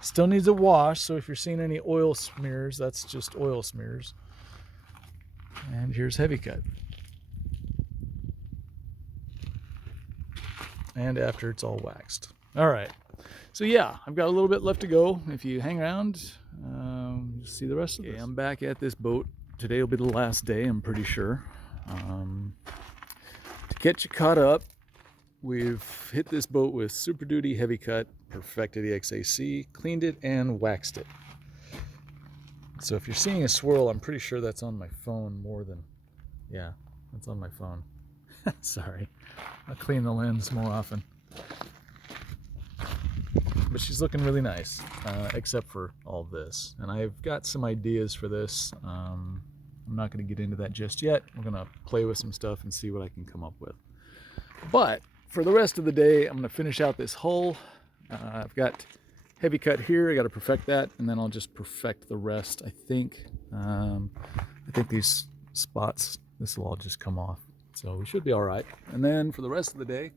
Still needs a wash, so if you're seeing any oil smears, that's just oil smears. And here's heavy cut. And after it's all waxed. All right. So yeah, I've got a little bit left to go. If you hang around, you'll see the rest of this. I'm back at this boat. Today will be the last day, I'm pretty sure. To get you caught up, we've hit this boat with Super Duty Heavy Cut, perfected EXAC, cleaned it, and waxed it. So if you're seeing a swirl, I'm pretty sure that's on my phone more than... Yeah, that's on my phone. Sorry. I'll clean the lens more often. But she's looking really nice, except for all this. And I've got some ideas for this. I'm not going to get into that just yet. We're going to play with some stuff and see what I can come up with. But for the rest of the day, I'm going to finish out this hull. I've got heavy cut here. I got to perfect that, and then I'll just perfect the rest. I think these spots, this will all just come off. So we should be all right. And then for the rest of the day,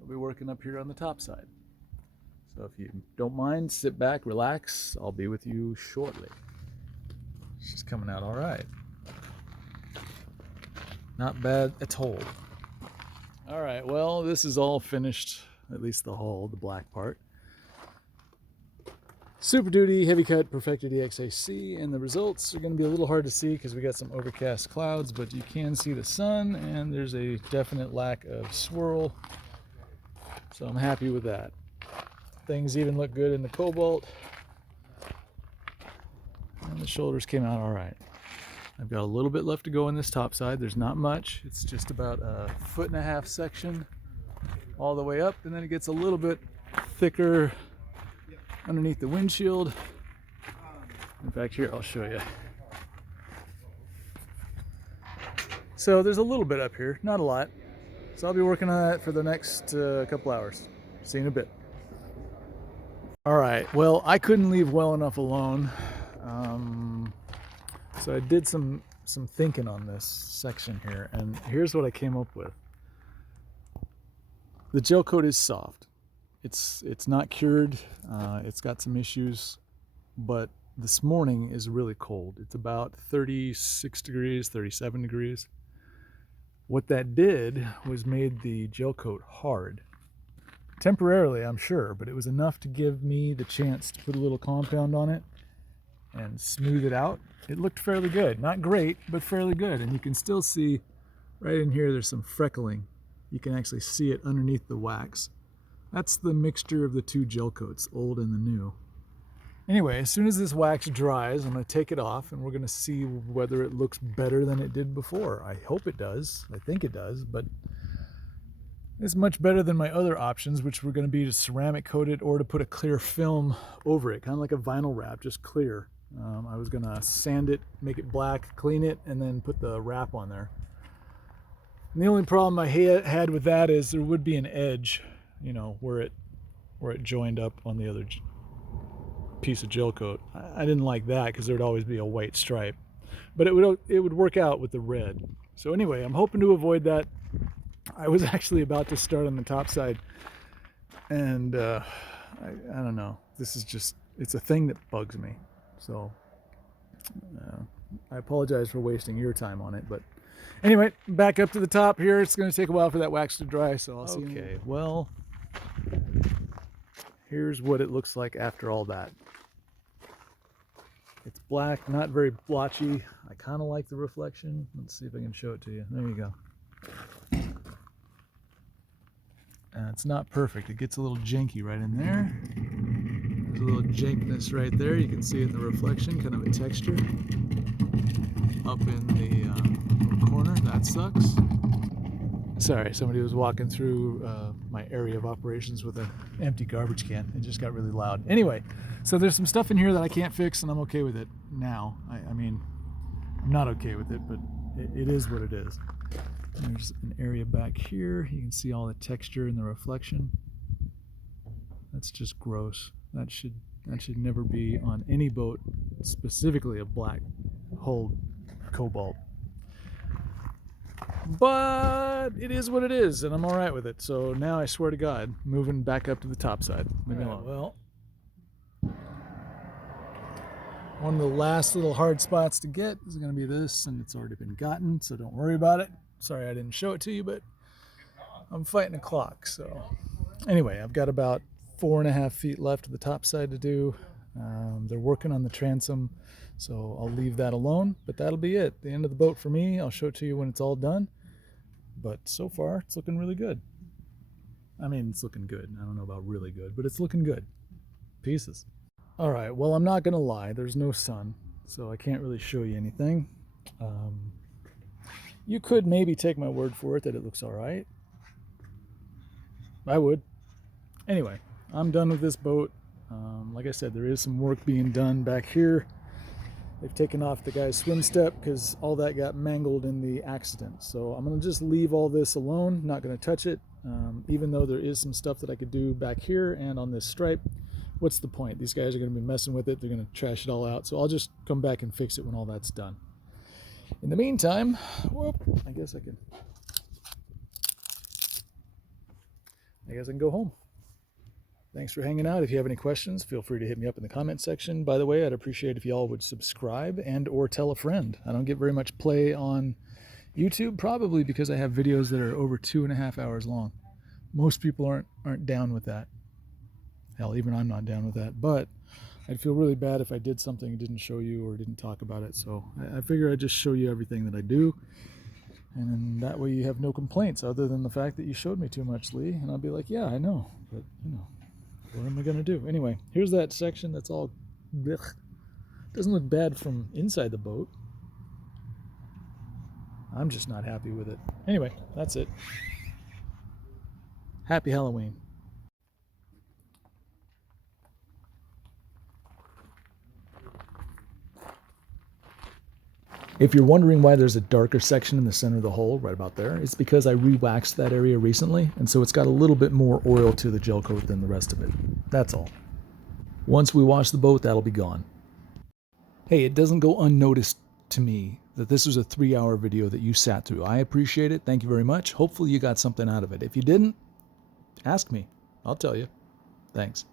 I'll be working up here on the top side. So if you don't mind, sit back, relax. I'll be with you shortly. She's coming out all right. Not bad at all. All right, well, this is all finished, at least the hull, the black part. Super Duty Heavy Cut Perfected EXAC, and the results are going to be a little hard to see because we got some overcast clouds, but you can see the sun and there's a definite lack of swirl, so I'm happy with that. Things even look good in the cobalt, and the shoulders came out all right. I've got a little bit left to go on this top side. There's not much. It's just about a 1.5 foot section all the way up, and then it gets a little bit thicker underneath the windshield. In fact, here, I'll show you. So there's a little bit up here, not a lot. So I'll be working on that for the next couple hours. See you in a bit. All right, well, I couldn't leave well enough alone. So I did some thinking on this section here, and here's what I came up with. The gel coat is soft. It's not cured. It's got some issues, but this morning is really cold. It's about 36 degrees, 37 degrees. What that did was made the gel coat hard. Temporarily, I'm sure, but it was enough to give me the chance to put a little compound on it and smooth it out. It looked fairly good. Not great, but fairly good. And you can still see right in here, there's some freckling. You can actually see it underneath the wax. That's the mixture of the two gel coats, old and the new. Anyway, as soon as this wax dries, I'm going to take it off and we're going to see whether it looks better than it did before. I hope it does. I think it does, but it's much better than my other options, which were going to be to ceramic coat it or to put a clear film over it, kind of like a vinyl wrap, just clear. I was going to sand it, make it black, clean it, and then put the wrap on there. And the only problem I had with that is there would be an edge, you know, where it joined up on the other piece of gel coat. I didn't like that because there'd always be a white stripe, but it would work out with the red. So anyway, I'm hoping to avoid that. I was actually about to start on the top side, and I don't know. This is just, it's a thing that bugs me. So I apologize for wasting your time on it, but anyway, back up to the top here. It's going to take a while for that wax to dry, so I'll see you. Okay, well, here's what it looks like after all that. It's black, not very blotchy. I kind of like the reflection. Let's see if I can show it to you. There you go. It's not perfect. It gets a little janky right in there. There's a little jankness right there. You can see it in the reflection, kind of a texture. Up in the corner, that sucks. Sorry, somebody was walking through my area of operations with an empty garbage can. It just got really loud. Anyway, so there's some stuff in here that I can't fix, and I'm okay with it now. I mean, I'm not okay with it, but it is what it is. There's an area back here. You can see all the texture in the reflection. That's just gross. That should never be on any boat, specifically a black hulled cobalt. But it is what it is, and I'm all right with it. So now I swear to God, moving back up to the top side. Leave me alone. Well, one of the last little hard spots to get is going to be this, and it's already been gotten, so don't worry about it. Sorry I didn't show it to you, but I'm fighting a clock. So anyway, I've got about 4.5 feet left of the top side to do. They're working on the transom, so I'll leave that alone, but that'll be it. The end of the boat for me. I'll show it to you when it's all done. But so far, it's looking really good. I mean, it's looking good. I don't know about really good, but it's looking good. Pieces. All right, well, I'm not going to lie. There's no sun, so I can't really show you anything. You could maybe take my word for it that it looks all right. I would. Anyway, I'm done with this boat. Like I said, there is some work being done back here. They've taken off the guy's swim step because all that got mangled in the accident. So I'm going to just leave all this alone, not going to touch it, even though there is some stuff that I could do back here and on this stripe. What's the point? These guys are going to be messing with it. They're going to trash it all out. So I'll just come back and fix it when all that's done. In the meantime, whoop, I guess I can go home. Thanks for hanging out. If you have any questions, feel free to hit me up in the comment section. By the way, I'd appreciate if y'all would subscribe and or tell a friend. I don't get very much play on YouTube, probably because I have videos that are over 2.5 hours long. Most people aren't down with that. Hell, even I'm not down with that. But I'd feel really bad if I did something and didn't show you or didn't talk about it. So I figure I'd just show you everything that I do. And then that way you have no complaints other than the fact that you showed me too much, Lee. And I'll be like, yeah, I know. But, what am I going to do? Anyway, here's that section that's all blech. Doesn't look bad from inside the boat. I'm just not happy with it. Anyway, that's it. Happy Halloween. If you're wondering why there's a darker section in the center of the hole, right about there, it's because I re-waxed that area recently, and so it's got a little bit more oil to the gel coat than the rest of it. That's all. Once we wash the boat, that'll be gone. Hey, it doesn't go unnoticed to me that this was a 3-hour video that you sat through. I appreciate it. Thank you very much. Hopefully you got something out of it. If you didn't, ask me. I'll tell you. Thanks.